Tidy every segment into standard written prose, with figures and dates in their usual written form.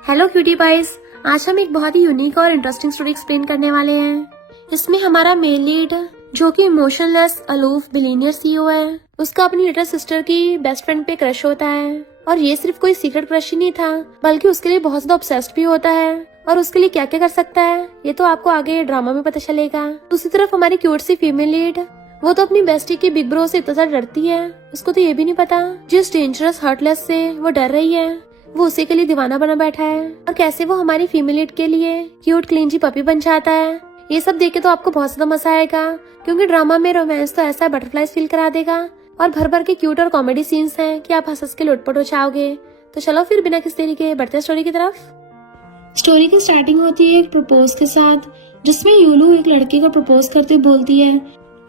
Hello cutie price, आज हम एक बहुत ही यूनिक और इंटरेस्टिंग स्टोरी एक्सप्लेन करने वाले हैं। इसमें हमारा मेन लीड जो कि इमोशनलेस अलूफ बिलीनियर सीईओ है, उसका अपनी लिटिल सिस्टर की बेस्ट फ्रेंड पे क्रश होता है। और ये सिर्फ कोई सीक्रेट क्रश ही नहीं था, बल्कि उसके लिए बहुत ज्यादा ऑब्सेस्ड भी होता है। और उसके लिए क्या क्या कर सकता है ये तो आपको आगे ड्रामा में पता चलेगा। दूसरी तरफ हमारी क्यूट सी फीमेल लीड, वो तो अपनी बेस्टी के बिग ब्रो से इतना ज्यादा डरती है, उसको तो ये भी नहीं पता जिस डेंजरस हर्टलेस से वो डर रही है वो उसी के लिए दीवाना बना बैठा है। और कैसे वो हमारी फीमेल लीड के लिए क्यूट क्लीनजी पपी बन जाता है। ये सब देख के तो आपको बहुत ज्यादा मजा आएगा, क्योंकि ड्रामा में रोमांस तो ऐसा बटरफ्लाईज फील करा देगा और भर भर के क्यूट और कॉमेडी सीन्स हैं कि आप हंस के लुटपुट हो जाओगे। तो चलो फिर बिना किसी देरी के बढ़ते हैं स्टोरी की तरफ। स्टोरी की स्टार्टिंग होती है एक प्रपोज के साथ, जिसमें यूलू एक लड़के को प्रपोज करते बोलती है,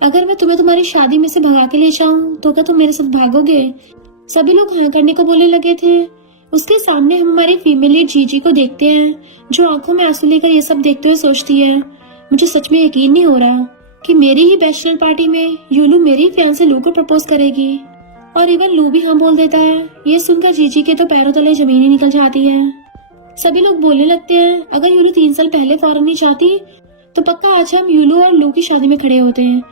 अगर मैं तुम्हें तुम्हारी शादी में से भगा के ले जाऊं तो क्या तुम मेरे साथ भागोगे। सभी लोग हाँ करने को बोलने लगे थे। उसके सामने हम हमारी फीमेल लीड जीजी को देखते हैं, जो आंखों में आंसू लेकर ये सब देखते हुए सोचती है, मुझे सच में यकीन नहीं हो रहा कि मेरी ही बैचलर पार्टी में यूलू मेरी फैंसे लू को प्रपोज करेगी। और इवन लू भी हाँ बोल देता है। ये सुनकर जीजी के तो पैरों तले जमीन ही निकल जाती है। सभी लोग बोलने लगते हैं, अगर यूलू 3 साल पहले फॉरन नहीं चाहती तो पक्का आज हम यूलू और लू की शादी में खड़े होते हैं।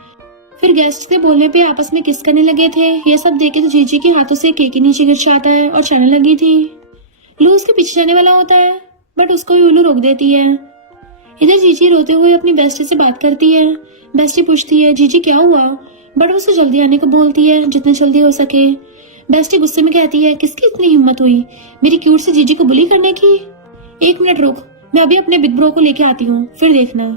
फिर गेस्ट के बोलने पे आपस में किस करने लगे थे। ये सब देखे तो जीजी के हाथों से केक के नीचे गिर जाता है और चलने लगी थी। लू उसके पीछे जाने वाला होता है, बट उसको यूलू रोक देती है। इधर जीजी रोते हुए अपनी बेस्टी से बात करती है। बेस्टी पूछती है, जीजी क्या हुआ, बट उसे जल्दी आने को बोलती है जितने जल्दी हो सके। बेस्टी गुस्से में कहती है, किसकी इतनी हिम्मत हुई मेरी क्यूट से जीजी को बुली करने की। 1 मिनट रुक, मैं अभी अपने बिग ब्रो को लेके आती हूँ, फिर देखना।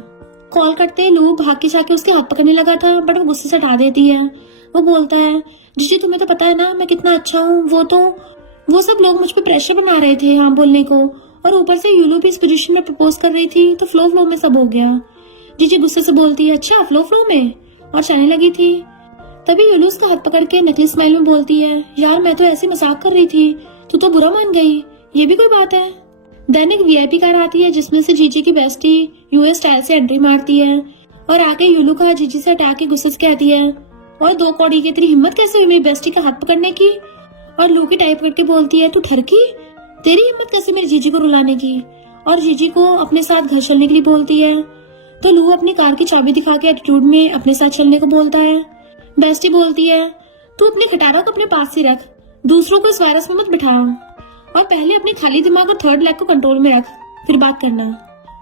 कॉल करते लू भाग के जाके उसके हाथ पकड़ने लगा था, बट वो गुस्से से हटा देती है। वो बोलता है, जीजी तुम्हें तो पता है ना मैं कितना अच्छा हूँ। वो सब लोग मुझ पे प्रेशर बना रहे थे हाँ बोलने को, और ऊपर से यूलू भी इस पोजीशन में प्रपोज कर रही थी, तो फ्लो में सब हो गया। जीजी गुस्से से बोलती है, अच्छा फ्लो में, और चलने लगी थी। तभी यूलू उसका हाथ पकड़ के नकली स्माइल में बोलती है, यार मैं तो ऐसी मजाक कर रही थी, तू तो बुरा मान गई, ये भी कोई बात है। देन एक वीआईपी कार आती है, जिसमें से जीजी की बेस्टी यूएस स्टाइल से एंट्री मारती है और आके यूलू का जीजी से हटा के गुस्से से कहती है, और 2 कौड़ी की तेरी हिम्मत कैसे हुई मेरी बेस्टी का हाथ पकड़ने की। और लू की टाइप करके बोलती है, तू ठरकी, तेरी हिम्मत कैसे मेरी जीजी को रुलाने की। और जीजी को अपने साथ घर चलने के लिए बोलती है, तो लू अपनी कार की चाबी दिखा के एटीट्यूड में अपने साथ चलने को बोलता है। बेस्टी बोलती है, तू अपने खटारा को अपने पास ही रख, दूसरों को इस वायरस में मत बिठा, और पहले अपने खाली दिमाग और थर्ड लेग को कंट्रोल में रख, फिर बात करना।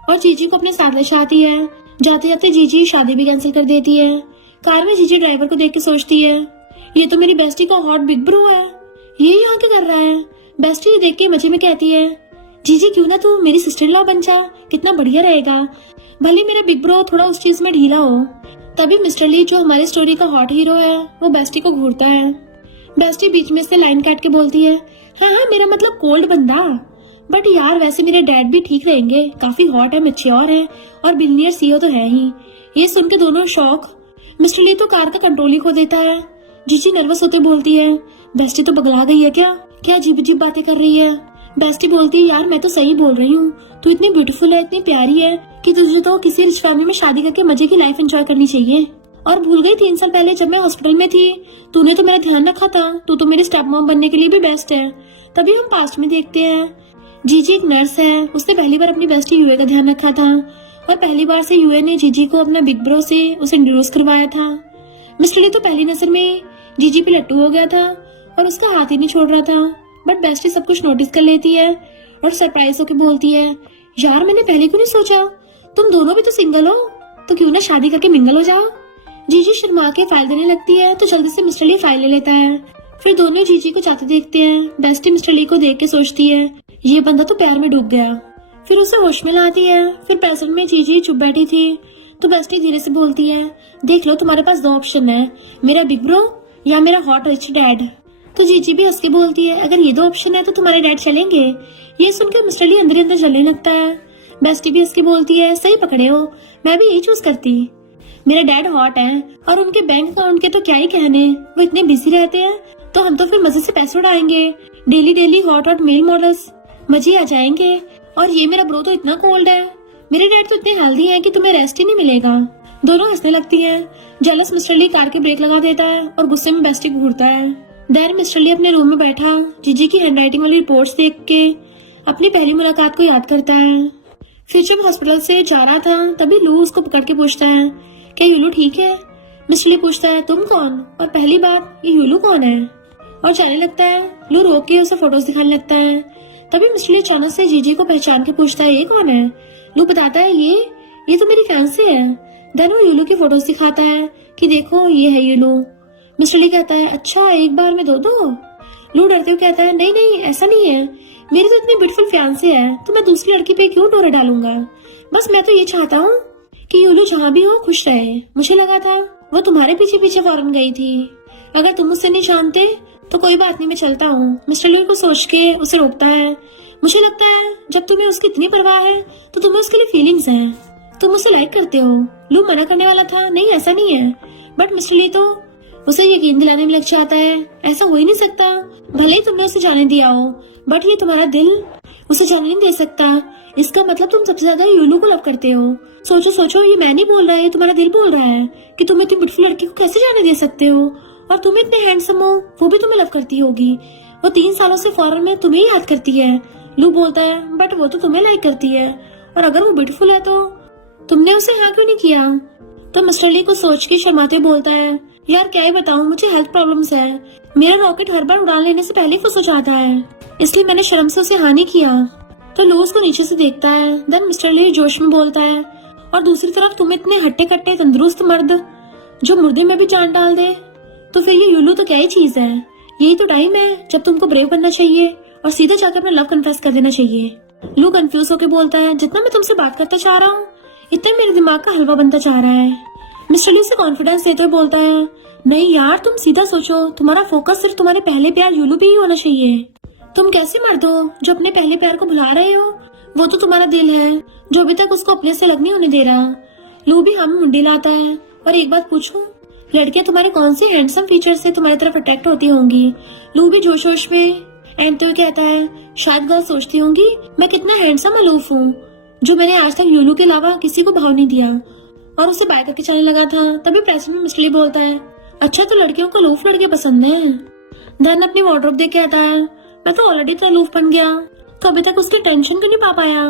और जीजी को अपने साथ ले जाती है। जाते जाते जीजी शादी भी कैंसिल कर देती है। कार में जीजी ड्राइवर को देख के सोचती है, ये तो मेरी बेस्टी का हॉट बिग ब्रो है, ये यहाँ क्या कर रहा है। बेस्टी देख के मजे में कहती है, जीजी क्यों ना तू मेरी सिस्टर इन लॉ बन जा, कितना बढ़िया रहेगा, भले मेरा बिग ब्रो थोड़ा उस चीज में ढीला हो। तभी मिस्टर ली जो हमारी स्टोरी का हॉट हीरो है, वो बेस्टी को घूरता है। बेस्टी बीच में से लाइन काट के बोलती है, हाँ मेरा मतलब कोल्ड बंदा, बट यार वैसे मेरे डैड भी ठीक रहेंगे, काफी हॉट है, मैच्योर है और बिलियनियर सीईओ तो है ही। ये सुन के दोनों शॉक। मिस्टर ली तो कार का कंट्रोल ही खो देता है। जीजी नर्वस होते बोलती है, बेस्टी तो पगला गई है क्या अजीब अजीब बातें कर रही है। बेस्टी बोलती है, यार मैं तो सही बोल रही हूँ, तू इतनी ब्यूटीफुल है, इतनी प्यारी है कि तुझे तो किसी रिच फैमिली में शादी करके मजे की लाइफ एंजॉय करनी चाहिए। और भूल गई 3 साल पहले जब मैं हॉस्पिटल में थी, तूने तो मेरा ध्यान रखा था, तू तो मेरी स्टेप मॉम बनने के लिए भी बेस्ट है। तभी हम पास्ट में देखते हैं, जीजी एक नर्स है, उसने पहली बार अपनी बेस्टी यूए का ध्यान रखा था, और पहली बार से यूए ने जीजी को अपना बिग ब्रो से उसे इंट्रोड्यूस करवाया था। मिस्टर ली तो पहली नजर में जीजी पे लट्टू हो गया था और उसका हाथ ही नहीं छोड़ रहा था, बट बेस्टी सब कुछ नोटिस कर लेती है और सरप्राइज होकर बोलती है, यार मैंने पहले क्यों नहीं सोचा, तुम दोनों भी तो सिंगल हो, तो क्यों ना शादी करके मिंगल हो जाओ। जीजी शर्मा के फाइल देने लगती है, तो जल्दी से मिस्टर ली फाइल ले लेता है। फिर दोनों जीजी को जाते देखते हैं। बेस्टी मिस्टर ली को देख के सोचती है, ये बंदा तो प्यार में डूब गया। फिर उसे होश में लाती है। फिर प्रेजेंट में जीजी चुप बैठी थी, तो बेस्टी धीरे से बोलती है, देख लो तुम्हारे पास 2 ऑप्शन है, मेरा बिग ब्रो या मेरा हॉट रिच डैड। तो जीजी भी हंस के बोलती है, अगर ये 2 ऑप्शन है तो तुम्हारे डैड चलेंगे। ये सुनकर मिस्टर ली अंदर ही अंदर जलने लगता है। बेस्टी भी हंस के बोलती है, सही पकड़े हो, मैं भी यही चूज करती, मेरे डैड हॉट हैं और उनके बैंक अकाउंट के तो क्या ही कहने, वो इतने बिजी रहते हैं, तो हम तो फिर मजे से पैसे उड़ाएंगे, डेली हॉट मेल मॉडल्स, मजे आ जाएंगे। और ये मेरा ब्रो तो इतना कोल्ड है, मेरे डैड तो इतने हेल्दी हैं कि तुम्हें रेस्ट ही नहीं मिलेगा। दोनों हंसने लगती हैं। जेलस मिस्टर ली कार के ब्रेक लगा देता है और गुस्से में बेस्टी घूरता है। देन मिस्टर ली अपने रूम में बैठा जीजी की हैंडराइटिंग वाली रिपोर्ट्स देख के अपनी पहली मुलाकात को याद करता है। फिर जब हॉस्पिटल से जा रहा था तभी लू उसको पकड़ के पूछता है, क्या यूलू ठीक है? मिस्टर ली पूछता है, तुम कौन? और पहली बात, ये यूलू कौन है? और जाने लगता है। लू रोक के उसे फोटोज दिखाने लगता है। तभी मिस्टर ली अचानक से जीजी को पहचान के पूछता है, ये कौन है? लू बताता है, ये तो मेरी फैंसी है। देन वो यूलू की फोटोज दिखाता है कि देखो ये है यूलू। मिस्टर ली कहता है, अच्छा एक बार में दो दो? लू डरते हुए कहता है, नहीं नहीं ऐसा नहीं है, मेरी तो इतनी ब्यूटीफुल फियांसे है तो मैं दूसरी लड़की पे क्यों डोरा डालूंगा। बस मैं तो ये चाहता हूँ कि यूलू जहाँ भी हो खुश रहे। मुझे लगा था वो तुम्हारे पीछे पीछे फौरन गई थी। अगर तुम मुझसे नहीं जानते तो कोई बात नहीं, मैं चलता हूँ। मिस्टर ली को सोच के उसे रोकता है। मुझे लगता है जब तुम्हें उसकी इतनी परवाह है तो तुम्हें उसके लिए फीलिंग्स हैं, तुम उसे लाइक करते हो। लू मना करने वाला था, नहीं ऐसा नहीं है, बट मिस्टर ली तो उसे यकीन दिलाने में लग जाता है, ऐसा हो ही नहीं सकता। भले ही तुमने उसे जाने दिया हो बट ये तुम्हारा दिल उसे जाने नहीं दे सकता। इसका मतलब तुम सबसे ज्यादा यूलू को लव करते हो। सोचो सोचो, ये मैं नहीं बोल रहा है, ये तुम्हारा दिल बोल रहा है कि तुम इतनी ब्यूटीफुल लड़की को कैसे जाने दे सकते हो। और तुम इतने हैंडसम हो, वो भी तुम्हें लव करती होगी। वो 3 सालों से फौरन में तुम्हें याद करती है। लू बोलता है, बट वो तो तुम्हें लाइक करती है, और अगर वो ब्यूटीफुल है तो तुमने उसे हाँ क्यों नहीं किया? तो मिस्टर ली को सोच के शर्माते बोलता है, यार क्या ही बताऊं, मुझे हेल्थ प्रॉब्लम्स है। मेरा रॉकेट हर बार उड़ान लेने से पहले फुस हो जाता है, इसलिए मैंने शर्म से उसे हाँ नहीं किया। तो लू उसको नीचे से देखता है। देन मिस्टर ली जोश में बोलता है, और दूसरी तरफ तुम इतने हट्टे कट्टे तंदुरुस्त मर्द जो मुर्दे में भी जान डाल दे, तो फिर ये यूलू तो क्या ही चीज है। यही तो टाइम है जब तुमको ब्रेव बनना चाहिए और सीधा जाकर अपना लव कन्फेस कर देना चाहिए। लू कंफ्यूज होकर बोलता है, जितना मैं तुमसे बात करता चाह रहा हूँ इतना मेरे दिमाग का हलवा बनता चाह रहा है। मिस्टर ली से कॉन्फिडेंस देते हुए बोलता है, नहीं यार तुम सीधा सोचो, तुम्हारा फोकस सिर्फ तुम्हारे पहले प्यार यूलू पे ही होना चाहिए। तुम कैसे मर्द हो जो अपने पहले प्यार को भुला रहे हो? वो तो तुम्हारा दिल है जो अभी तक उसको अपने से अलग नहीं होने दे रहा। लू भी हम मुंडी लाता है, और एक बात पूछूं, लड़कियां तुम्हारे कौन से हैंडसम फीचर से तुम्हारी तरफ अट्रैक्ट होती होंगी? लू भी जोश जोश में एंड तो कहता है, शायद गर्ल सोचती होंगी मैं कितना हैंडसम अलूफ हूँ जो मैंने आज तक यूलू के अलावा किसी को भाव नहीं दिया, और उसे बाय करके चलने लगा था। तभी प्रेस में मिस्टर ली बोलता है, अच्छा तो लड़कियों को अलूफ लड़के पसंद है। धन अपनी वार्डरोब देख के आता है, मैं तो ऑलरेडी तो अलूफ बन गया, तो अभी तक उसकी टेंशन क्यों नहीं पा पाया?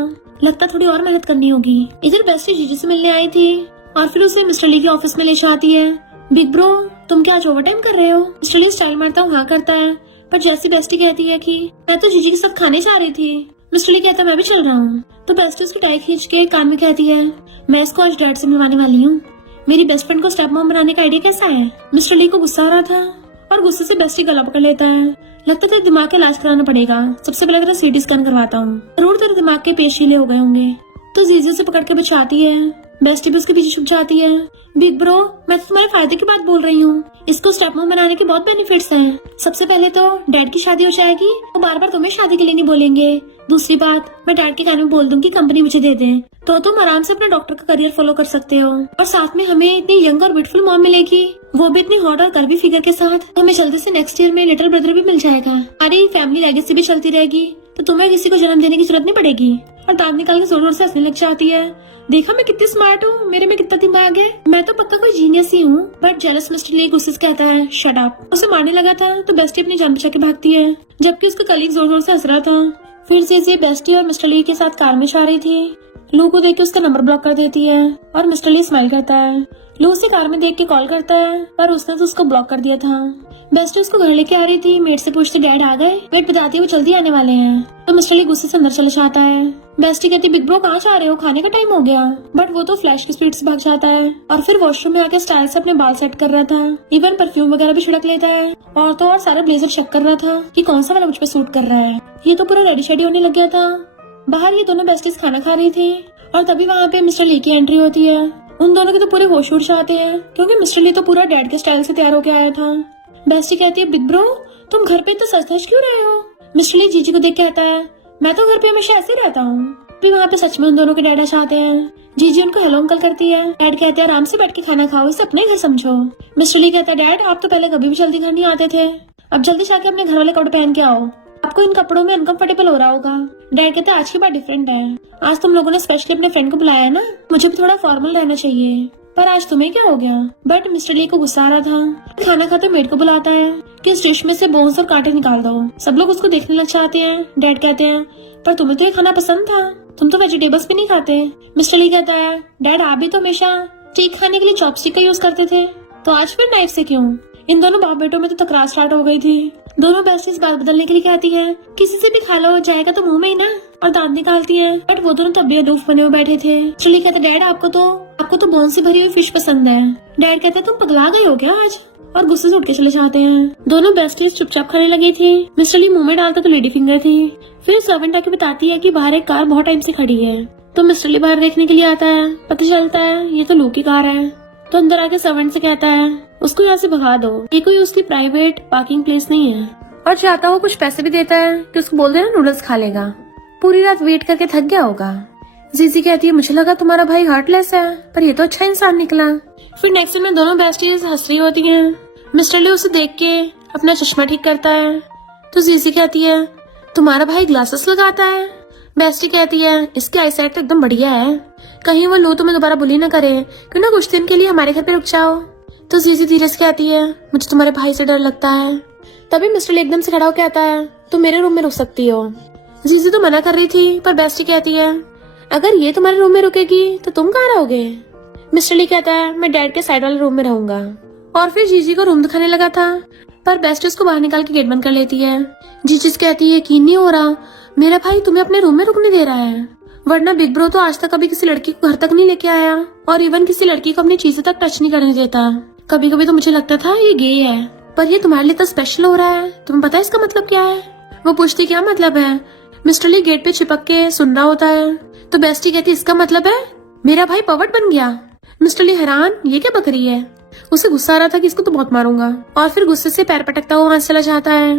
लगता थोड़ी और मेहनत करनी होगी। इधर बेस्टी जीजी से मिलने आई थी और फिर उसे मिस्टर ली के ऑफिस में ले जाती है। बिग ब्रो तुम क्या आज ओवर टाइम कर रहे हो? मिस्टर ली स्टाइल मारता हूँ हाँ करता है, पर जैसी बेस्टी कहती है कि मैं तो जीजी के साथ खाने जा रही थी। मिस्टर ली कहता है, मैं भी चल रहा हूँ। तो बेस्टी उसकी टाई खींच के कान में कहती है, मैं इसको आज डैड से मिलवाने वाली हूँ। मेरी बेस्ट फ्रेंड को स्टेप मॉम बनाने का आइडिया कैसा है? मिस्टर ली को गुस्सा आ रहा था और गुस्से से बेस्टी गला पकड़ लेता है। लगता है दिमाग का इलाज कराना पड़ेगा, सबसे पहले तेरा सीटी स्कैन करवाता हूँ, जरूर तेरे दिमाग के पेश हिले हो गए होंगे। तो जीजी से पकड़ के बचाती है। बेस्टी भी उसके पीछे छुप जाती है। बिग ब्रो मैं तो तुम्हारे फायदे की बात बोल रही हूँ, इसको स्टेप मॉम बनाने के बहुत बेनिफिट्स हैं। सबसे पहले तो डैड की शादी हो जाएगी, वो बार बार तुम्हें शादी के लिए नहीं बोलेंगे। दूसरी बात, मैं डैड के कान में बोल दूंगी कंपनी मुझे दे दे, तो तुम आराम से अपना डॉक्टर का करियर फॉलो कर सकते हो। और साथ में हमें इतनी यंग और ब्यूटीफुल मॉम मिलेगी, वो भी इतनी हॉट और कर्वी फिगर के साथ। हमें जल्दी से नेक्स्ट ईयर में लिटिल ब्रदर भी मिल जाएगा। अरे फैमिली लेगेसी भी चलती रहेगी, तो तुम्हें किसी को जन्म देने की जरूरत नहीं पड़ेगी। और दांत निकाल के जोर जोर से हंसने लग जाती है। देखा मैं कितनी स्मार्ट हूँ, मेरे में कितना दिमाग है, मैं तो पक्का कोई जीनियस ही हूँ। बट जेलस मिस्टर ली गुस्से से कहता है, शट अप। उसे मारने लगा था तो बेस्टी अपनी जान बचा के भागती है, जबकि उसका कलीग जोर जोर से हंस रहा था। फिर से बेस्टी और मिस्टर ली के साथ कार में जा रही थी। लू को देख के उसका नंबर ब्लॉक कर देती है और मिस्टर ली स्माइल करता है। लू उसे कार में देख के कॉल करता है, पर उसने तो उसको ब्लॉक कर दिया था। बेस्टी उसको घर लेके आ रही थी, मेट से पूछते डैड आ गए? मेट बताती है वो जल्दी आने वाले हैं। तो मिस्टर ली गुस्से से अंदर चले जाता है। बेस्टी कहती, बिग ब्रो कहाँ जा रहे हो, खाने का टाइम हो गया। बट वो तो फ्लैश की स्पीड से भाग जाता है और फिर वॉशरूम में आके स्टाइल से अपने बाल सेट कर रहा था। इवन परफ्यूम वगैरह भी छिड़क लेता है और तो और सारा ब्लेजर चेक कर रहा था कि कौन सा वाला मुझ पे सूट कर रहा है। ये तो पूरा रेडी शेडी होने लग गया था। बाहर ये दोनों बेस्टीज खाना खा रही थी और तभी वहाँ पे मिस्टर ली की एंट्री होती है। उन दोनों के तो पूरे होश उड़ जाते हैं, क्योंकि मिस्टर ली तो पूरा डैड के स्टाइल से तैयार होके आया था। बेस्टी कहती है, बिग ब्रो तुम घर पे तो सच क्यों रहे हो? मिस्टर ली जीजी को देख के कहता है, मैं तो घर पे हमेशा ऐसे रहता हूँ। फिर वहाँ पे सच में उन दोनों के डैड आते हैं। जीजी उनको हेलो अंकल करती है। डैड कहते हैं, आराम से बैठ के खाना खाओ, इसे अपने घर समझो। मिस्टर ली कहता है, डैड आप तो पहले कभी भी जल्दी घर नहीं आते थे, अब जल्दी जाके अपने घर वाले कपड़े पहन के आओ, आपको इन कपड़ों में अनकंफर्टेबल हो रहा होगा। डैड कहते हैं, आज की बात डिफरेंट है, आज तुम लोगों ने स्पेशली अपने फ्रेंड को बुलाया है ना, मुझे भी थोड़ा फॉर्मल रहना चाहिए। पर आज तुम्हें क्या हो गया? बट मिस्टर ली को गुस्सा आ रहा था। खाना खाते मेड को बुलाता है कि इस डिश में से बोन्स और कांटे निकाल दो। सब लोग उसको देखने लग जाते हैं। डैड कहते हैं पर तुम्हें तो ये खाना पसंद था, तुम तो वेजिटेबल्स भी नहीं खाते। मिस्टर ली कहता है डैड आप भी तो हमेशा स्टीक खाने के लिए चॉपस्टिक का यूज करते थे, तो आज फिर नाइफ से क्यों? इन दोनों बाप बेटों में तो तकरार स्टार्ट हो गई थी। दोनों बेस्टीज बात बदलने के लिए कहती है किसी से भी खा लो, जाएगा तो मुंह में ही ना, और दांत निकालती है। बट वो दोनों तब भी अलूफ बने हुए बैठे थे। चलिए कहते डैड आपको तो बोन से भरी हुई फिश पसंद है। डैड कहते तुम पगला गए हो क्या आज, और गुस्से से उठ के चले जाते हैं। दोनों बेस्टीज चुपचाप खाने लगी थी। मिस्टर ली मुंह में डालता तो लेडी फिंगर थी। फिर सर्वेंट आके बताती है कि बाहर एक कार बहुत टाइम से खड़ी है। तो मिस्टर ली बाहर देखने के लिए आता है। पता चलता है ये तो लू की कार है। तो अंदर आके सर्वेंट से कहता है उसको यहाँ से भगा दो, ये कोई उसकी प्राइवेट पार्किंग प्लेस नहीं है। और चाहता हो कुछ पैसे भी देता है कि उसको बोल देना नूडल्स खा लेगा, पूरी रात वेट करके थक गया होगा। जीजी कहती है मुझे लगा तुम्हारा भाई हार्टलेस है, पर ये तो अच्छा इंसान निकला। फिर नेक्स्ट में दोनों बेस्टीज हंस रही होती हैं। मिस्टर ली उसे देख के अपना चश्मा ठीक करता है। तो जीजी कहती है तुम्हारा भाई ग्लासेस लगाता है। बेस्टी कहती है इसकी आईसाइट तो एकदम बढ़िया है, कहीं वो लो तुम्हें दोबारा बुली न करे, क्यों ना कुछ दिन के लिए हमारे घर पे रुक जाओ। तो जीजी धीरे से कहती है मुझे तुम्हारे भाई से डर लगता है। तभी मिस्टर ली एकदम से खड़ा होकर कहता है तुम मेरे रूम में रुक सकती हो। जीजी तो मना कर रही थी, पर बेस्टी कहती है अगर ये तुम्हारे रूम में रुकेगी तो तुम कहाँ रहोगे? मिस्टर ली कहता है मैं डैड के साइड वाले रूम में रहूंगा। और फिर जीजी को रूम दिखाने लगा था, पर बेस्टी उसको बाहर निकाल के गेट बंद कर लेती है। जीजी कहती है यकीन नहीं हो रहा मेरा भाई तुम्हें अपने रूम में रुकने दे रहा है, वरना बिग ब्रो तो आज तक कभी किसी लड़की को घर तक नहीं लेके आया, और इवन किसी लड़की को अपनी चीजें तक टच नहीं करने देता। कभी कभी तो मुझे लगता था ये गे है, पर ये तुम्हारे लिए तो स्पेशल हो रहा है। तुम्हें पता है इसका मतलब क्या है? वो पूछती क्या मतलब है? मिस्टर ली गेट पे चिपक के सुन रहा होता है। तो बेस्टी कहती इसका मतलब है मेरा भाई पवट बन गया। मिस्टर ली हैरान ये क्या बक रही है? उसे गुस्सा आ रहा था कि इसको तो बहुत मारूंगा, और फिर गुस्से से पैर पटकता हुआ वहां चला जाता है।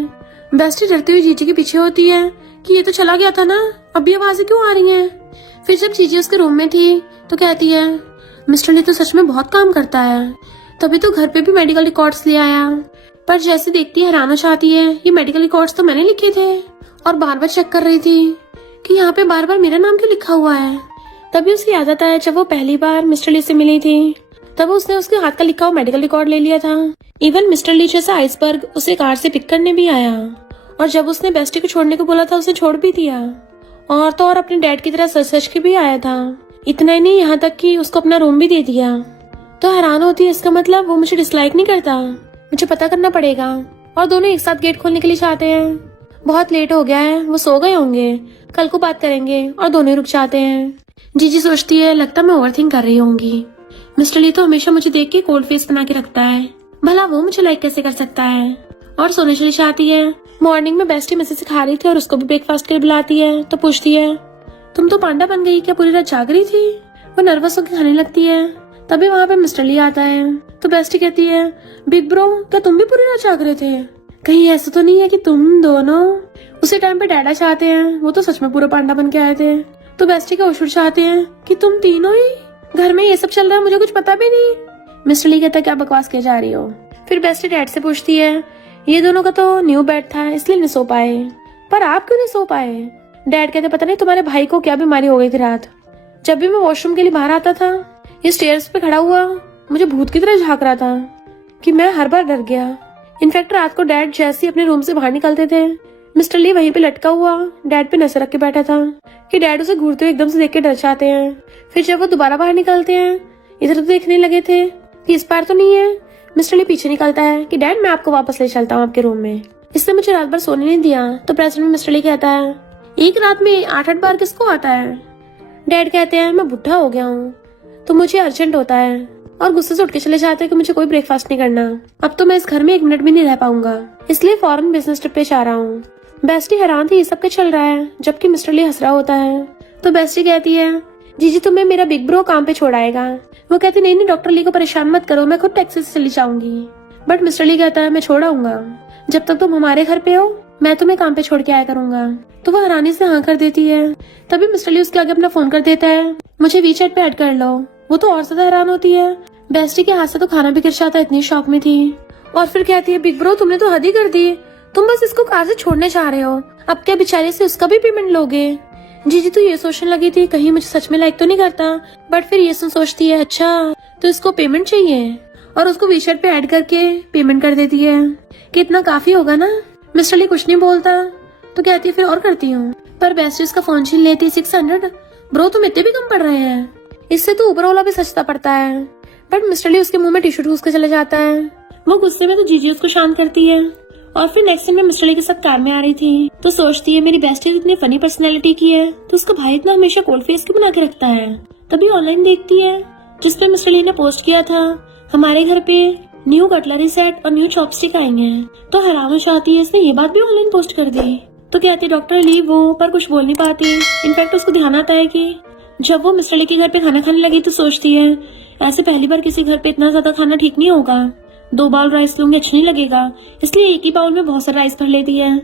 बेस्टी डरती हुई जीजी के पीछे होती है कि ये तो चला गया था ना, अभी आवाजें क्यों आ रही हैं? फिर जब जीजी उसके रूम में थी तो कहती है मिस्टर ली तो सच में बहुत काम करता है, तभी तो घर पे भी मेडिकल रिकॉर्ड्स ले आया। पर जैसे देखती है हैरान हो जाती है, ये मेडिकल रिकॉर्ड्स तो मैंने लिखे थे, और बार बार चेक कर रही थी कि यहाँ पे बार बार मेरा नाम क्यों लिखा हुआ है। तभी उसे याद आता है जब वो पहली बार मिस्टर ली से मिली थी, तब उसने उसके हाथ का लिखा हुआ मेडिकल रिकॉर्ड ले लिया था। इवन मिस्टर ली जैसा आइसबर्ग उसे कार से पिक करने भी आया, और जब उसने बेस्टी को छोड़ने को बोला था उसे छोड़ भी दिया, और तो और अपने डैड की तरह सच के भी आया था। इतना ही नहीं, यहाँ तक कि उसको अपना रूम भी दे दिया। तो हैरान होती है इसका मतलब वो मुझे डिसलाइक नहीं करता, मुझे पता करना पड़ेगा। और दोनों एक साथ गेट खोलने के लिए चाहते हैं। बहुत लेट हो गया है, वो सो गए होंगे, कल को बात करेंगे, और दोनों रुक जाते हैं। जीजी सोचती है लगता मैं ओवरथिंक कर रही होंगी। मिस्टर ली तो हमेशा मुझे देख के कोल्ड फेस बना के रखता है, भला वो मुझे लाइक कैसे कर सकता है। और सोने चली जाती है। मॉर्निंग में बेस्टी मैसेज सिखा रही थी और उसको भी ब्रेकफास्ट के लिए बुलाती है। तो पूछती है तुम तो पांडा बन गई क्या, पूरी रात जाग रही थी? वो नर्वस होकर खाने लगती है। तभी वहाँ पे मिस्टर ली आता है। तो बेस्टी कहती है बिग ब्रो क्या तुम भी पूरी रात जाग रहे थे? कहीं ऐसा तो नहीं है कि तुम दोनों उसी टाइम पे डैडा चाहते हैं? वो तो सच में पूरा पांडा बन के आए थे। तो बेस्टी का उछुड़ चाहते हैं कि तुम तीनों ही घर में ये सब चल रहा है, मुझे कुछ पता भी नहीं। मिस्टर ली कहता है क्या बकवास किए जा रही हो। फिर बेस्टी डैड से पूछती है ये दोनों का तो न्यू बेड था इसलिए नहीं सो पाए, पर आप क्यों नहीं सो पाए? डैड कहते पता नहीं तुम्हारे भाई को क्या बीमारी हो गई थी रात, जब भी मैं वॉशरूम के लिए बाहर आता था ये स्टेयर्स पे खड़ा हुआ मुझे भूत की तरह झांक रहा था कि मैं हर बार डर गया। इनफैक्ट रात को डैड जैसे ही अपने रूम से बाहर निकलते थे मिस्टर ली वहीं पे लटका हुआ डैड पे नजर रख के बैठा था कि डैड उसे घूरते हुए एकदम से देख के डर जाते हैं। फिर जब वो दोबारा बाहर निकलते हैं इधर तो देखने लगे थे कि इस बार तो नहीं है। मिस्टर ली पीछे निकलता है कि डैड मैं आपको वापस ले चलता हूँ आपके रूम में, इसने मुझे रात भर सोने नहीं दिया। तो प्रेजेंट में मिस्टर ली कहता है एक रात में 8-8 बार किसको आता है? डैड कहते हैं मैं बुढ़ा हो गया हूँ तो मुझे अर्जेंट होता है, और गुस्से से उठ के चले जाते हैं कि मुझे कोई ब्रेकफास्ट नहीं करना, अब तो मैं इस घर में 1 मिनट भी नहीं रह पाऊंगा, इसलिए फॉरेन बिजनेस ट्रिप पे जा रहा हूँ। बेस्टी हैरान थी ये सब क्या चल रहा है, जबकि मिस्टर ली हंस रहा होता है। तो बेस्टी कहती है जीजी तुम्हें मेरा बिग ब्रो काम पे छोड़ाएगा। वो कहती नहीं डॉक्टर ली को परेशान मत करो, मैं खुद टैक्सी से चली जाऊंगी। बट मिस्टर ली कहता है मैं छोड़ाऊंगा, जब तक तुम हमारे घर पे हो मैं तुम्हें काम पे छोड़ के आया करूंगा। तो वो हैरानी से हाँ कर देती है। तभी मिस्टर ली उसके आगे अपना फोन कर देता है मुझे वीचैट पे ऐड कर लो। वो तो और ज्यादा हैरान होती है, बेस्टी के हाथ से तो खाना भी गिर जाता है, इतनी शॉक में थी। और फिर कहती है बिग ब्रो तुमने तो हद ही कर दी, तुम बस इसको कार से छोड़ने चाह रहे हो, अब क्या बेचारे से उसका भी पेमेंट लोगे? जीजी तो ये सोचने लगी थी कहीं मुझे सच में लाइक तो नहीं करता, बट फिर ये सोचती है अच्छा तो इसको पेमेंट चाहिए और उसको विशर्ट पे ऐड करके पेमेंट कर देती है कि इतना काफी होगा ना। मिस्टर ली कुछ नहीं बोलता तो कहती है फिर और करती हूँ, पर बेस्ट इसका फोन छीन लेती है। 600 ब्रो तुम इतने भी कम पड़ रहे हैं, इससे तो ऊपर वाला भी सस्ता पड़ता है। बट मिस्टर ली उसके मुंह में टिश्यू ठूस के चले जाता है। वो गुस्से में तो जीजी उसको शांत करती है। और फिर नेक्स्ट टाइम मैं मिस्टर ली के साथ कार में आ रही थी तो सोचती है मेरी बेस्टी इतनी फनी पर्सनैलिटी की है तो उसका भाई इतना हमेशा कोल्ड फेस क्यों बना के रखता है। तभी ऑनलाइन देखती है जिसपे मिस्टर ली ने पोस्ट किया था हमारे घर पे न्यू कटलरी सेट और न्यू चॉपस्टिक आएंगे हैं, तो हैरान हो जाती है इसने ये बात भी ऑनलाइन पोस्ट कर दी। तो कहती है डॉक्टर ली वो, पर कुछ बोल नहीं पाती। इनफैक्ट उसको ध्यान आता है कि जब वो मिस्टर ली के घर पे खाना खाने लगी तो सोचती है ऐसे पहली बार किसी घर पे इतना ज्यादा खाना ठीक नहीं होगा, 2 बाउल राइस लूंगी अच्छा नहीं लगेगा, इसलिए एक ही बाउल में बहुत सारा राइस भर लेती है।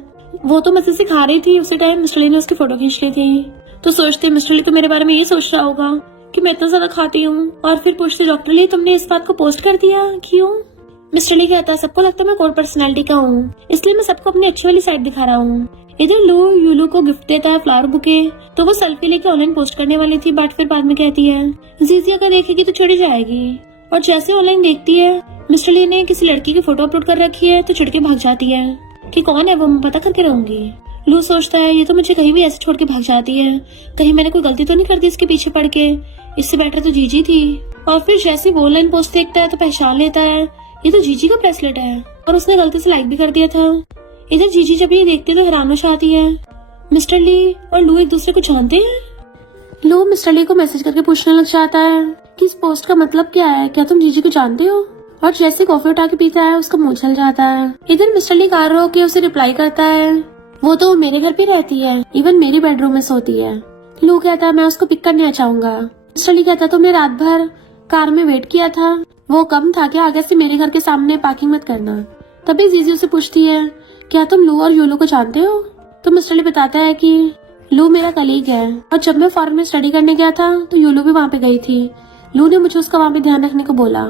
वो तो मजे से खा रही थी, उसी टाइम मिस्टर ली ने उसकी फोटो खींच ली थी। तो सोचती है मिस्टर ली तो मेरे बारे में ये सोच रहा होगा कि मैं इतना ज्यादा खाती हूँ। और फिर पूछती डॉक्टर ली तुमने इस बात को पोस्ट कर दिया क्यों। मिस्टर ली कहता है सबको लगता है मैं कोल्ड पर्सनैलिटी का हूँ, इसलिए मैं सबको अपनी अच्छी वाली साइड दिखा रहा हूँ। इधर लो यूलो को गिफ्ट देता है फ्लावर बुके, तो वो सेल्फी लेके ऑनलाइन पोस्ट करने वाली थी, बट फिर बाद में कहती है जीजी अगर देखेगी तो चिढ़ जाएगी। और जैसे ऑनलाइन देखती है मिस्टर ली ने किसी लड़की की फोटो अपलोड कर रखी है तो चिढ़ के भाग जाती है कि कौन है वो, मैं पता करके रहूंगी। लू सोचता है ये तो मुझे कहीं भी ऐसे छोड़ के भाग जाती है, कहीं मैंने कोई गलती तो नहीं कर दी इसके पीछे पड़ के, इससे बेटर तो जीजी थी। और फिर जैसे वो ऑनलाइन पोस्ट देखता है तो पहचान लेता है ये तो जीजी का ब्रेसलेट है और उसने गलती से लाइक भी कर दिया था। इधर जीजी जब ये देखती है तो हैरान हो जाती है। मिस्टर ली और लू एक दूसरे को जानते हैं। लू मिस्टर ली को मैसेज करके पूछने लग जाता है कि इस पोस्ट का मतलब क्या है, क्या तुम जीजी को जानते हो। और जैसे कॉफी उठा के पीता है उसका मुंह चल जाता है। इधर मिस्टर ली कार रोक के उसे रिप्लाई करता है वो तो मेरे घर पे रहती है, इवन मेरी बेडरूम में सोती है। लू कहता है मैं उसको पिक करने चाहूंगा। मिस्टर ली कहता है तुमने रात भर कार में वेट किया था, वो कम था क्या, आगे से मेरे घर के सामने पार्किंग मत करना। तभी जीजी उसे पूछती है क्या तुम लू और यूलो को जानते हो। तो मिस्टर ली बताता है कि लू मेरा कलीग है और जब मैं फॉरेन में स्टडी करने गया था तो यूलो भी वहाँ पे गई थी, लू ने मुझे उसका वहाँ पे ध्यान रखने को बोला।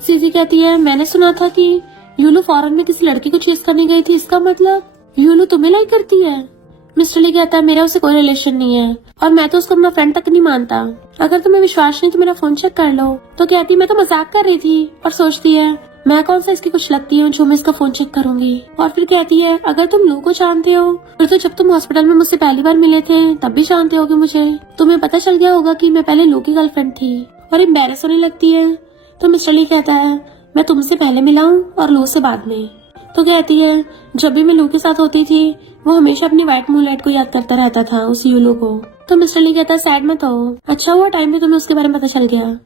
जीजी कहती है मैंने सुना था कि यूलो फॉरेन में किसी लड़की को चेस करने गई थी, इसका मतलब यूलो तुम्हें लाइक करती है। मिस्टर ली कहता है मेरा उससे कोई रिलेशन नहीं है और मैं तो उसको अपना फ्रेंड तक नहीं मानता, अगर तुम्हें विश्वास नहीं तो मेरा फोन चेक कर लो। तो कहती मैं तो मजाक कर रही थी और सोचती है मैं कौन सा इसकी कुछ लगती हूँ जो मैं इसका फोन चेक करूंगी। और फिर कहती है अगर तुम लू को जानते हो फिर तो जब तुम हॉस्पिटल में मुझसे पहली बार मिले थे तब भी जानते होगे मुझे, तुम्हें पता चल गया होगा कि मैं पहले लू की गर्लफ्रेंड थी। और एम्बैरेस होने लगती है। तो मिस्टर ली कहता है मैं तुमसे पहले मिला हूँ और लू से बाद में। तो कहती है जब भी मैं लू के साथ होती थी वो हमेशा अपनी व्हाइट मूनलाइट को याद करता रहता था, उस यूलो को। तो मिस्टर ली कहता है सैड मत हो, अच्छा हुआ टाइम पे तुम्हें उसके बारे में पता चल गया।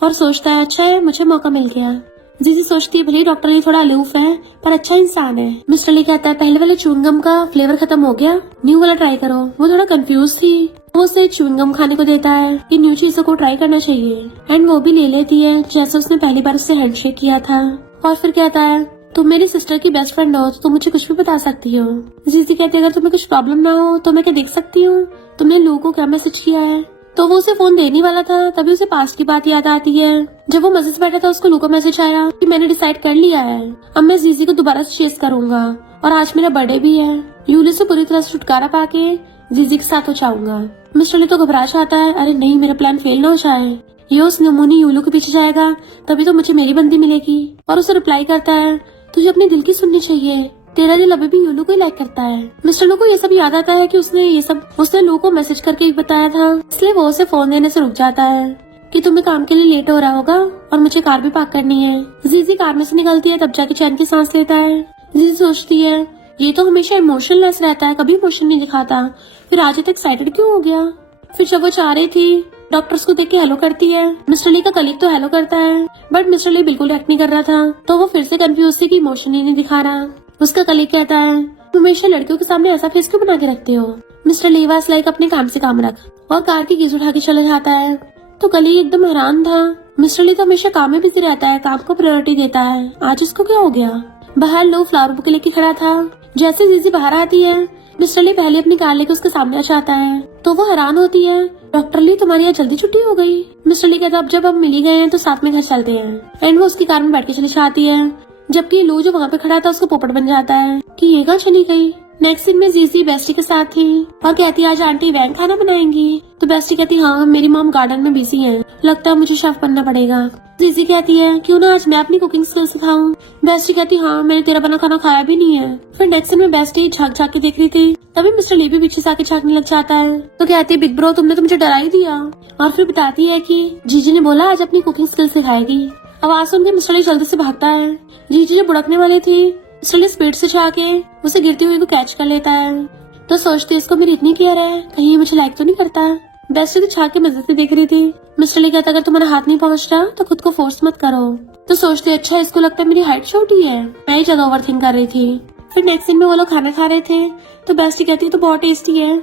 और सोचता है अच्छा है मुझे मौका मिल गया। जीजी सोचती है भले डॉक्टर ली थोड़ा अलूफ है पर अच्छा इंसान है। मिस्टर ली कहता है पहले वाले च्युइंगम का फ्लेवर खत्म हो गया, न्यू वाला ट्राई करो। वो थोड़ा कंफ्यूज थी, वो उसे च्युइंगम खाने को देता है कि न्यू चीजों को ट्राई करना चाहिए एंड वो भी ले लेती है जैसे उसने पहली बार उससे हैंडशेक किया था। और फिर कहता है तुम मेरी सिस्टर की बेस्ट फ्रेंड हो तो तुम मुझे कुछ भी बता सकती हो। जीजी कहती है अगर तुम्हें कुछ प्रॉब्लम ना हो तो मैं क्या देख सकती हूँ तुमने लू को क्या मैसेज किया है। तो वो उसे फोन देने वाला था तभी उसे पास्ट की बात याद आती है। जब वो मजे से बैठा था उसको लू का मैसेज आया कि मैंने डिसाइड कर लिया है अब मैं जीजी को दोबारा से चेस करूंगा और आज मेरा बर्थडे भी है, यूलो से पूरी तरह से छुटकारा पाके जीजी के साथ हो जाऊंगा। मिस्टर ली तो घबरा जाता है, अरे नहीं मेरा प्लान फेल ना हो जाए, ये उस नमूनी यूलो के पीछे जाएगा तभी तो मुझे मेरी बंदी मिलेगी। और उसे रिप्लाई करता है तुझे अपने दिल की सुननी चाहिए, तेरा दिल अभी भी यूलो को ही लाइक करता है। मिस्टर लो को ये सब याद आता है कि उसने लू को मैसेज करके ही बताया था, इसलिए वो उसे फोन देने से रुक जाता है कि तुम्हें काम के लिए लेट हो रहा होगा और मुझे कार भी पार्क करनी है। जीजी कार में से निकलती है तब जाके चैन की सांस लेता है। जीजी सोचती है ये तो हमेशा इमोशनलेस रहता है, कभी इमोशन नहीं दिखाता, फिर आज इतना एक्साइटेड क्यों हो गया। फिर जब वो चाह रही थी डॉक्टर्स को देख के हेलो करती है। मिस्टर ली का कलीग तो हेलो करता है बट मिस्टर ली बिल्कुल एक्ट नहीं कर रहा था, तो वो फिर से कंफ्यूज थी कि इमोशन ही नहीं दिखा रहा। उसका कलीग कहता है तुम हमेशा लड़कियों के सामने ऐसा फेस क्यों बना के रखते हो। मिस्टर ली वाज लाइक अपने काम से काम रख, और कार की कीज उठा के चला जाता है। तो कलीग एकदम हैरान था, मिस्टर ली तो हमेशा काम में बिजी रहता है, काम को प्रायोरिटी देता है, आज इसको क्या हो गया। बाहर लो फ्लावर बुके लेके खड़ा था। जैसे जीजी बाहर आती है मिस्टर ली पहले अपनी कार लेके उसके सामने आ जाता है, तो वो हैरान होती है डॉक्टर ली तुम्हारी यहाँ जल्दी छुट्टी हो गई। मिस्टर ली कहता अब जब हम मिल ही गए हैं तो साथ में घर चलते हैं एंड वो उसकी कार में बैठ के चली जाती है, जबकि लू जो वहाँ पे खड़ा था उसको पोपट बन जाता है कि ये कहाँ चली गई। नेक्स्ट सीन में जीजी बेस्टी के साथ थी और कहती आज आंटी वैन खाना बनाएंगी। तो बेस्टी कहती हाँ मेरी मॉम गार्डन में बिजी है, लगता है मुझे शेफ बनना पड़ेगा। जीजी कहती है क्यों ना आज मैं अपनी कुकिंग स्किल सिखाऊं। बेस्टी कहती हाँ मैंने तेरा बना खाना खाया भी नहीं है। फिर नेक्स्ट सीन में बेस्टी झाँक झाँक के देख रही थी, तभी मिस्टर ली भी पीछे से आके झाँकने लग जाता है। तो कहती है बिग ब्रो तुमने तो मुझे डरा ही दिया। और फिर बताती है कि जीजी ने बोला आज अपनी कुकिंग स्किल सिखाएगी। आवाज सुन के मिस्टर ली जल्दी से भागता है। जीजी जो बुड़कने वाली थी मिस्टर ली स्पीड से जाके उसे गिरती हुई को कैच कर लेता है। तो सोचती इसको मेरी इतनी केयर है, कहीं ये मुझे लाइक तो नहीं करता। बेस्टी तो छाक के मजे से देख रही थी। मिस्टर ली कहता अगर तुम्हारा हाथ नहीं पहुंच रहा तो खुद को फोर्स मत करो। तो सोचती अच्छा इसको लगता है मेरी हाइट छोटी है, मैं ही ज्यादा ओवरथिंक कर रही थी। फिर नेक्स्ट सीन में वो लोग खाना खा रहे थे तो बेस्टी कहती है तो बहुत टेस्टी है।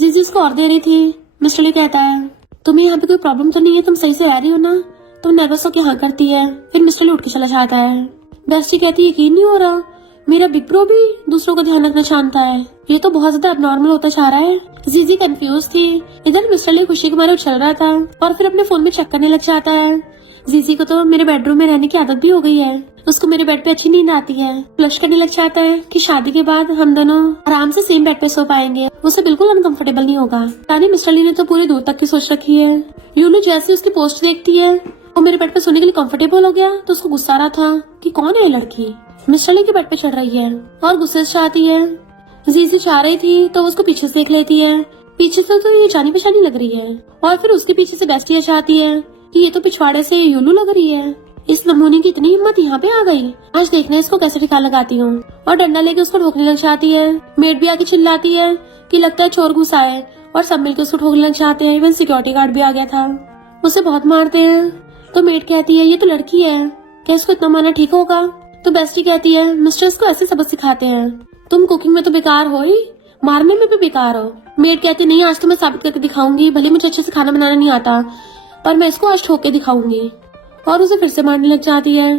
जीजी इसको और दे रही थी। मिस्टर ली कहता है तुम्हें यहाँ पे कोई प्रॉब्लम तो नहीं है, तुम सही से रह रही हो ना। तुम नर्वस होकर हाँ करती है। फिर मिस्टर ली उठ के चला जाता है। बेस्टी कहती है यकीन नहीं हो रहा, मेरा बिग ब्रो भी दूसरों का ध्यान रखना जानता है, ये तो बहुत ज्यादा अबनॉर्मल होता जा रहा है। जीजी कंफ्यूज थी। इधर मिस्टर ली खुशी के मारे उछल रहा था और फिर अपने फोन में चेक करने लग जाता है। जीजी को तो मेरे बेडरूम में रहने की आदत भी हो गई है, उसको मेरे बेड पे अच्छी नींद आती है। फ्लश करने लग जाता है कि शादी के बाद हम दोनों आराम से सेम बेड पे सो पाएंगे, उसे बिल्कुल अनकंफर्टेबल नहीं होगा। यानी मिस्टर ली ने तो पूरी दूर तक की सोच रखी है। यूलू जैसे उसकी पोस्ट देखती है वो मेरे बेड पे सोने के लिए कंफर्टेबल हो गया तो उसको गुस्सा आ रहा था कि कौन है ये लड़की मिस्टर ली के बेड पे चढ़ रही है और गुस्से से आती है। जीजी चाह रही थी तो उसको पीछे से देख लेती है। पीछे से तो ये जानी पहचानी लग रही है और फिर उसके पीछे से बेस्टी चाहती है कि ये तो पिछवाड़े से यूलू लग रही है, इस नमूने की इतनी हिम्मत यहाँ पे आ गई, आज देखने इसको कैसे ठिकाना लगाती हूँ। और डंडा लेके उसको ठोकने लग जाती है। मेड भी आके चिल्लाती है कि लगता है चोर घुसा है और सब मिलकर उसको ठोकने लग जाते हैं। इवन सिक्योरिटी गार्ड भी आ गया था, उसे बहुत मारते हैं। तो मेड कहती है ये तो लड़की है, क्या इसको इतना मारना ठीक होगा। तो बेस्टी कहती है मिस्टर इसको ऐसे सबक सिखाते हैं, तुम कुकिंग में तो बेकार हो ही, मारने में भी बेकार हो। मेड कहती नहीं आज तो मैं साबित करके दिखाऊंगी, भले मुझे अच्छे से खाना बनाना नहीं आता पर मैं इसको आज ठोक के दिखाऊंगी। और उसे फिर से मारने लग जाती है।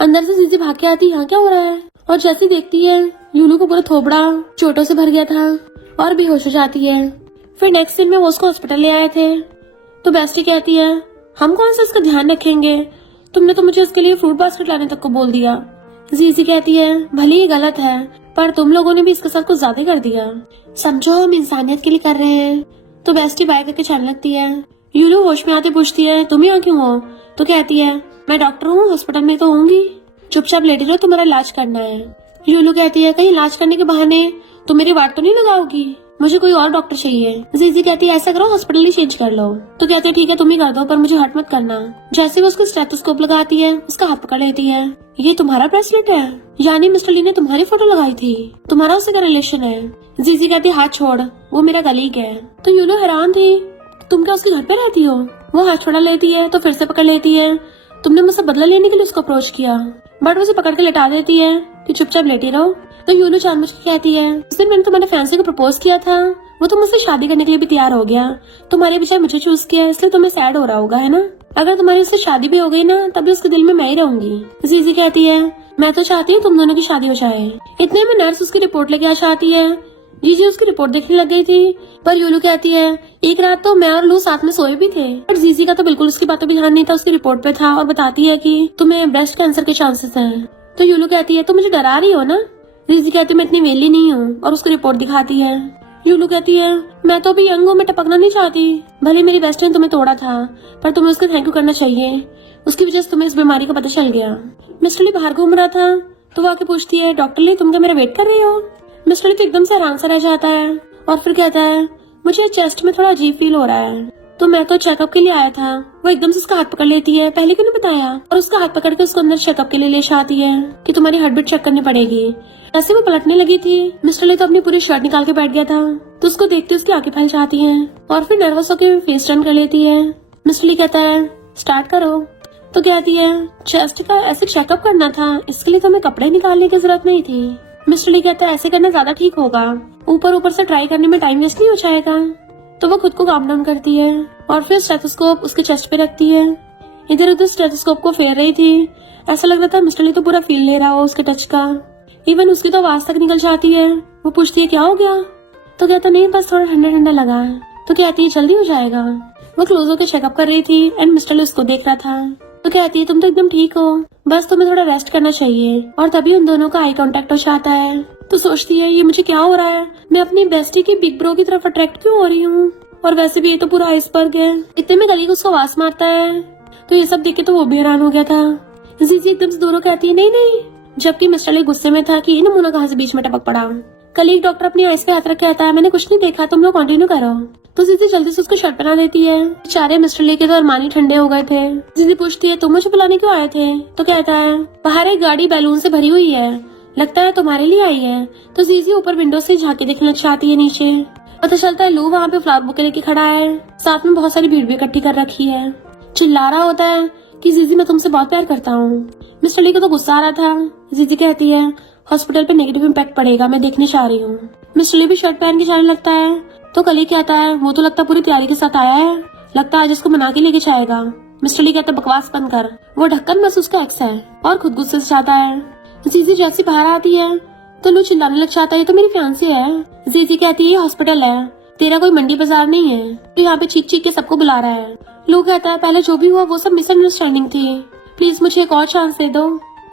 अंदर से जीजी भाग के आती यहाँ क्या हो रहा है और जैसे देखती है यूलू को पूरा थोबड़ा चोटों से भर गया था और बेहोश हो जाती है। फिर नेक्स्ट दिन में वो उसको हॉस्पिटल ले आए थे। तो बेस्टी कहती है हम कौन सा इसका ध्यान रखेंगे, तुमने तो मुझे इसके लिए फ्रूट बास्केट लाने तक को बोल दिया। जीजी कहती है भले ही गलत है पर तुम लोगों ने भी इसके साथ कुछ ज्यादा कर दिया, समझो हम इंसानियत के लिए कर रहे हैं। तो बेस्टी बाय करके चलने लगती है। यूलू होश में आते पूछती है तुम यहाँ क्यों हो। तो कहती है मैं डॉक्टर हूँ, हॉस्पिटल में तो होंगी, चुपचाप लेटी रहो, तुम्हारा इलाज करना है। यूलू कहती है कहीं इलाज करने के बहाने तुम मेरी वाट तो नहीं लगाओगी, मुझे कोई और डॉक्टर चाहिए। जीजी कहती है ऐसा करो हॉस्पिटल ही चेंज कर लो। तो कहते हैं ठीक है तुम ही कर दो पर मुझे हर्ट मत करना। जैसे वो उसको स्टेथोस्कोप लगाती है उसका हाथ पकड़ लेती है। ये तुम्हारा ब्रेसलेट है, यानी मिस्टर ली ने तुम्हारी फोटो लगाई थी, तुम्हारा उससे क्या रिलेशन है। जीजी कहती है हाथ छोड़, वो मेरा कलीग है। तो यूलू हैरान थी तुम क्या उसके घर पे रहती हो। वो हाथ छोड़ा लेती है तो फिर से पकड़ लेती है। तुमने मुझसे बदला लेने के लिए उसको अप्रोच किया, बट उसे पकड़ के लेटा देती है कि चुपचाप लेटी रहो। तो यूलू जानबूझ के कहती है उस दिन मैंने तुम्हारे फैंसी को प्रपोज किया था, वो तो मुझसे शादी करने के लिए भी तैयार हो गया, तुम्हारे बजाय मुझे चूज किया इसलिए तुम्हें सैड हो रहा होगा है ना। अगर तुम्हारी उससे शादी भी हो गई ना तभी उसके दिल में मैं ही रहूंगी। जीजी कहती है मैं तो चाहती हूँ तुम दोनों की शादी हो जाए। इतने में नर्स उसकी रिपोर्ट लेके आ जाती है। जीजी उसकी रिपोर्ट देखने लग गई थी पर यूलू कहती है एक रात तो मैं और लू साथ में सोए भी थे। पर जीजी का तो बिल्कुल उसकी बातों पे ध्यान नहीं था, उसकी रिपोर्ट पे था और बताती है कि तुम्हें ब्रेस्ट कैंसर के चांसेस हैं। तो यूलू कहती है तुम मुझे डरा रही हो ना। जीजी कहती है मैं इतनी वेली नहीं हूँ और उसको रिपोर्ट दिखाती है। यूलू कहती है मैं तो अभी यंग हूँ, मैं टपकना नहीं चाहती, भले मेरी बेस्ट ने तुम्हें तोड़ा था पर तुम्हें उसका थैंक यू करना चाहिए, उसकी वजह से तुम्हें इस बीमारी का पता चल गया। मिस्टर ली बाहर घूम रहा था तो वो आके पूछती है डॉक्टर ली तुम क्या मेरा वेट कर रही हो। मिस्टर ली तो एकदम से हैरान सा रह जाता है और फिर कहता है मुझे चेस्ट में थोड़ा अजीब फील हो रहा है, तो मैं तो चेकअप के लिए आया था। वो एकदम से उसका हाथ पकड़ लेती है, पहले क्यों नहीं बताया, और उसका हाथ पकड़ के उसको अंदर चेकअप के लिए ले आती है कि तुम्हारी हार्ट बीट चेक करनी पड़ेगी। ऐसे वो पलटने लगी थी, मिस्टर ली तो अपनी पूरी शर्ट निकाल के बैठ गया था, तो उसको देखते उसकी आंखें फैल जाती हैं और फिर नर्वस होकर फेस टर्न कर लेती है। मिस्टर ली कहता है स्टार्ट करो। तो कहती है चेस्ट का ऐसे चेकअप करना था, इसके लिए तो हमें कपड़े निकालने की जरूरत नहीं थी। मिस्टर ली कहता है ऐसे करना ज्यादा ठीक होगा, ऊपर से ट्राई करने में टाइम वेस्ट नहीं हो जाएगा। तो वो खुद को काम डाउन करती है और फिर स्टेथोस्कोप उसके चेस्ट पे रखती है। इधर उधर स्टेथोस्कोप को फेर रही थी, ऐसा लग रहा था मिस्टर ली तो पूरा फील ले रहा हो उसके टच का। इवन उसकी तो आवाज तक निकल जाती है। वो पूछती है क्या हो गया। तो कहता नहीं बस थोड़ा ठंडा ठंडा लगा है। तो कहती है जल्दी हो जाएगा। वो क्लोज होकर चेकअप कर रही थी एंड मिस्टर ली उसको देख रहा था। तो कहती है तुम तो एकदम ठीक हो, बस तुम्हें थोड़ा रेस्ट करना चाहिए। और तभी उन दोनों का आई कांटेक्ट हो जाता है। तो सोचती है ये मुझे क्या हो रहा है, मैं अपनी बेस्टी की बिग ब्रो की तरफ अट्रैक्ट क्यों हो रही हूँ, और वैसे भी ये तो पूरा आइसबर्ग है। इतने में गली को उसको आवाज मारता है। तो ये सब देख के तो वो भी हैरान हो गया था। जीजी एकदम से दूर होकर कहती है नहीं नहीं, जबकि मिस्टर ली गुस्से में था कि ये नमूना कहाँ से बीच में टपक पड़ा। कलीग डॉक्टर अपनी आइस पे हाथ रख के आता है, मैंने कुछ नहीं देखा, तुम लोग कंटिन्यू करो। तो जीजी जल्दी से उसको शर्ट पहना देती है। बेचारे मिस्टर ली के तो अरमानी ठंडे हो गए थे। जीजी पूछती है तुम मुझे बुलाने क्यों आए थे? तो कहता है बाहर एक गाड़ी बैलून से भरी हुई है, लगता है तुम्हारे लिए आई है। तो जीजी ऊपर विंडो से झांकी देखने लग जाती है नीचे। पता चलता है लू वहाँ पे फ्लावर बुके लेके खड़ा है, साथ में बहुत सारी भीड़ भी इकट्ठी कर रखी है। चिल्ला रहा होता है कि जीजी मैं तुमसे बहुत प्यार करता हूँ। मिस्टर ली को तो गुस्सा आ रहा था। जीजी कहती है हॉस्पिटल पे नेगेटिव इम्पैक्ट पड़ेगा, मैं देखने चाह रही हूँ। मिस्टर ली भी शर्ट पहन के जाने लगता है। तो कली कहता है वो तो लगता पूरी तैयारी के साथ आया है, लगता है आज इसको मना के लेके जाएगा। मिस्टर ली कहता है बकवास बंद कर, वो ढक्कन बस उसका एक्स है, और खुद गुस्से से जाता है। जीजी जैसी बाहर आती है तो लू चिल्लाने लग जाता है तो मेरी फियांसी है। जीजी कहती है ये हॉस्पिटल है, तेरा कोई मंडी बाजार नहीं है, तो यहाँ पे चीख चीख के सबको बुला रहा है। लू कहता है पहले जो भी हुआ वो सब मिसअंडरस्टैंडिंग थी, प्लीज मुझे एक और चांस दे दो।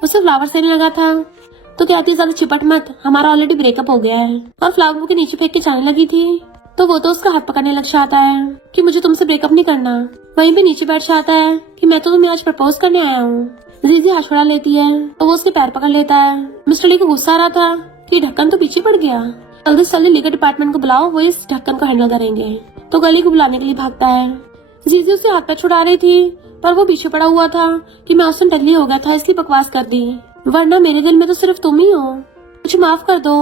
उसे फ्लावर देने लगा था तो कहती है ज्यादा चिपट मत, हमारा ऑलरेडी ब्रेकअप हो गया है, और फ्लावर के नीचे फेंक के जाने लगी थी। तो वो तो उसका हाथ पकड़ने लग जाता है कि मुझे तुमसे ब्रेकअप नहीं करना। वहीं पे नीचे बैठ जाता है कि मैं तो तुम्हें आज प्रपोज करने आया हूँ। जीजी हाथ छुड़ा लेती है तो वो उसके पैर पकड़ लेता है। मिस्टर ली को गुस्सा आ रहा था कि ढक्कन तो पीछे पड़ गया, जल्दी से जल्दी लीगल डिपार्टमेंट को बुलाओ, वो इस ढक्कन को हैंडल करेंगे। तो गली को बुलाने के लिए भागता है। जीजी उसे हाथ पैर छुड़ा रही थी पर वो पीछे पड़ा हुआ था कि मैं उससे टल्ली हो गया था इसलिए बकवास कर दी, वरना मेरे दिल में तो सिर्फ तुम ही हो, मुझे माफ कर दो।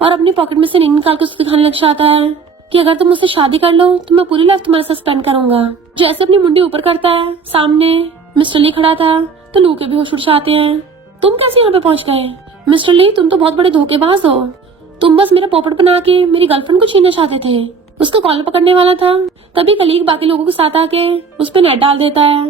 और अपनी पॉकेट में से रिंग निकाल कर उसको दिखाने लग जाता है कि अगर तुम मुझसे शादी कर लो तो मैं पूरी लाइफ तुम्हारे साथ स्पेंड करूंगा। जैसे अपनी मुंडी ऊपर करता है, सामने मिस्टर ली खड़ा था तो लू के भी होश उड़ जाते हैं। तुम कैसे यहाँ पे पहुँच गए? मिस्टर ली तुम तो बहुत बड़े धोखेबाज हो, तुम बस मेरा पोपट बना के मेरी गर्लफ्रेंड को छीनना चाहते थे। उसका कॉलर पकड़ने वाला था तभी कलीग बाकी लोगों के साथ आके उस पे नेट डाल देता है।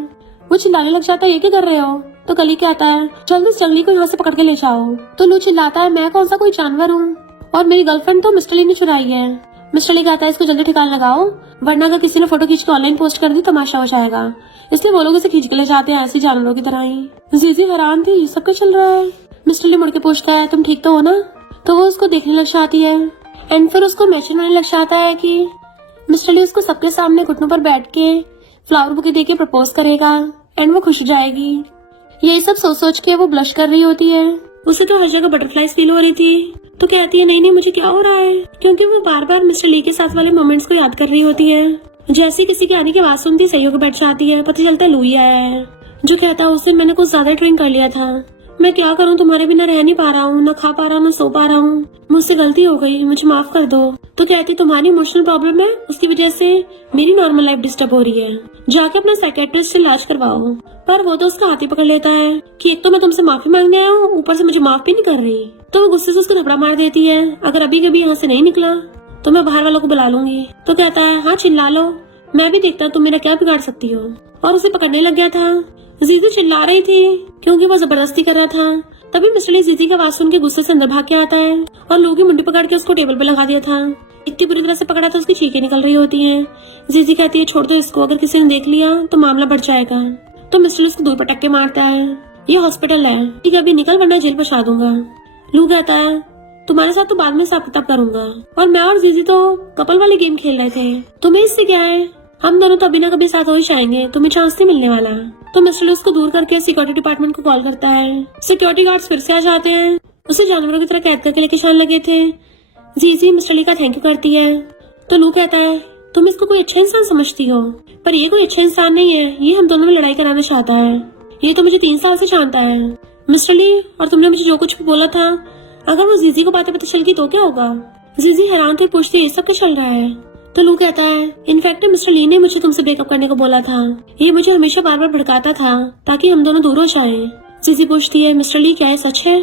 वो चिल्लाने लग जाता है ये क्या कर रहे हो? तो कलीग कहता है जल्दी से जंगली को यहाँ से पकड़ के ले जाओ। तो लू चिल्लाता है मैं कौन सा कोई जानवर हूँ, और मेरी गर्लफ्रेंड तो मिस्टर ली ने चुराई है। मिस्टर ली कहता है इसको जल्दी ठिकाने लगाओ, वरना अगर किसी ने फोटो खींच के ऑनलाइन पोस्ट कर दी तमाशा हो जाएगा, इसलिए वो लोग इसे खींच के ले जाते हैं ऐसे जानवरों की तरह ही। जीजी हैरान थी सब कुछ चल रहा है। मिस्टर ली मुड़ के पूछता है तुम ठीक तो हो ना? तो वो उसको देखने लग जाती है एंड फिर उसको मैचन होने लग जाता है कि मिस्टर ली उसको सबके सामने घुटनों पर बैठ के फ्लावर बुके देके प्रपोज करेगा एंड वो खुश हो जाएगी। ये सब सोच सोच के वो ब्लश कर रही होती है। उसे तो हर जगह बटरफ्लाइज फील हो रही थी। तो कहती है नहीं नहीं मुझे क्या हो रहा है, क्योंकि वो बार बार मिस्टर ली के साथ वाले मोमेंट्स को याद कर रही होती है। जैसे किसी के आने की आवाज सुनती सही होकर बैठ जाती है। पता चलता है लू ही आया है, जो कहता है उस दिन मैंने कुछ ज्यादा ड्रिंक कर लिया था, मैं क्या करूँ, तुम्हारे बिना रह नहीं पा रहा हूँ, न खा पा रहा हूँ, न सो पा रहा हूँ, मुझसे गलती हो गई, मुझे माफ कर दो। तो कहती तुम्हारी इमोशनल प्रॉब्लम है, उसकी वजह से मेरी नॉर्मल लाइफ डिस्टर्ब हो रही है, जाके अपना साइकेट्रिस्ट से इलाज करवाओ। पर वो तो उसका हाथ ही पकड़ लेता है कि एक तो मैं तुमसे माफी मांगने आया हूँ, ऊपर से मुझे माफ भी नहीं कर रही। तो वो गुस्से से उसको थपड़ा मार देती है, अगर अभी कभी यहाँ से नहीं निकला तो मैं बाहर वालों को बुला लूंगी। तो कहता है हाँ चिल्ला लो, मैं भी देखता तुम मेरा क्या बिगाड़ सकती हो। और उसे पकड़ने लग गया था। जीजी चिल्ला रही थी क्योंकि वो जबरदस्ती कर रहा था। तभी मिस्टर ली जीजी की आवाज सुन के गुस्से से अंदर भाग के आता है और लोगों की मुंडी पकड़ के उसको टेबल पे लगा दिया था। इतनी बुरी तरह से पकड़ा था उसकी चीखें निकल रही होती हैं। जीजी कहती है छोड़ दो इसको, अगर किसी ने देख लिया तो मामला बढ़ जाएगा। तो मिस्टर ली उसको दूर पटक के मारता है, ये हॉस्पिटल है, ठीक है अभी निकल वरना जेल पहुंचा दूंगा। लू कहता है तुम्हारे साथ तो बाद में हिसाब किताब करूंगा, और मैं और जीजी तो कपल वाले गेम खेल रहे थे, तुम्हें इससे क्या है, हम दोनों तो अभी ना कभी साथ हो ही जाएंगे, तुम्हें चांस नहीं मिलने वाला। तो मिस्टर ली उसको दूर करके सिक्योरिटी डिपार्टमेंट को कॉल करता है। सिक्योरिटी गार्ड्स फिर से आ जाते हैं, उसे जानवरों की तरह कैद करके लेके जाने लगे थे। जीजी मिस्टर ली का थैंक यू करती है। तो लू कहता है तुम इसको कोई अच्छा इंसान समझती हो, पर ये कोई अच्छा इंसान नहीं है, ये हम दोनों में लड़ाई कराना चाहता है, ये तो मुझे 3 साल से जानता है। मिस्टर ली और तुमने मुझे जो कुछ भी बोला था, अगर वो जीजी को बातें पता चल गई तो क्या होगा? जीजी हैरान थे पूछते ये सब क्या चल रहा है? तो लू कहता है इनफैक्ट मिस्टर ली ने मुझे तुमसे ब्रेकअप करने को बोला था, ये मुझे हमेशा बार बार भड़काता था ताकि हम दोनों दूर हो जाएं। जीजी पूछती है मिस्टर ली क्या ये सच है?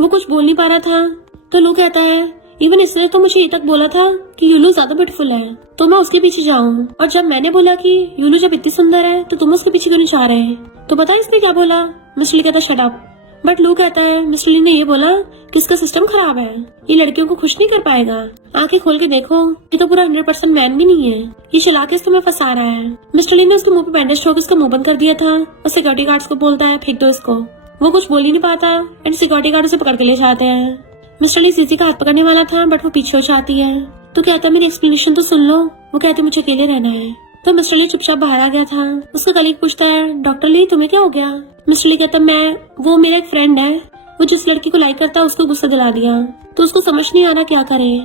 वो कुछ बोल नहीं पा रहा था। तो लू कहता है इवन इसने तो मुझे ये तक बोला था कि यूलू ज्यादा ब्यूटीफुल है तो मैं उसके पीछे जाऊँ, और जब मैंने बोला कि यूलू जब इतनी सुंदर है तो तुम उसके पीछे क्यों नहीं जा रहे? तो पता है इसने क्या बोला? मिस्टर ली कहता शट अप। बट लू कहता है मिस्टर ली ने ये बोला कि इसका सिस्टम खराब है, ये लड़कियों को खुश नहीं कर पाएगा, आंखें खोल के देखो, ये तो पूरा 100% मैन भी नहीं है, ये चला के तुम्हें फंसा रहा है। मिस्टर ली ने उसके मुंह पे बैंडेज ठोक इसका मुंह बंद कर दिया था और सिक्योरिटी गार्ड्स को बोलता है फेंक दो इसको। वो कुछ बोल ही नहीं पाता एंड सिक्योरिटी गार्ड उसे पकड़ के ले जाते हैं। मिस्टर ली जीजी का हाथ पकड़ने वाला था बट वो पीछे हो जाती है। तो कहता है मेरी एक्सप्लेनेशन तो सुन लो। वो कहती मुझे अकेले रहना है। तो मिस्टर ली चुपचाप बाहर आ गया था। उसका कलीग पूछता है, डॉक्टर ली तुम्हें क्या हो गया? मिस्टर ली कहता, वो मेरा एक फ्रेंड है, वो जिस लड़की को लाइक करता है उसको गुस्सा दिला दिया, तो उसको समझ नहीं आ रहा क्या करे।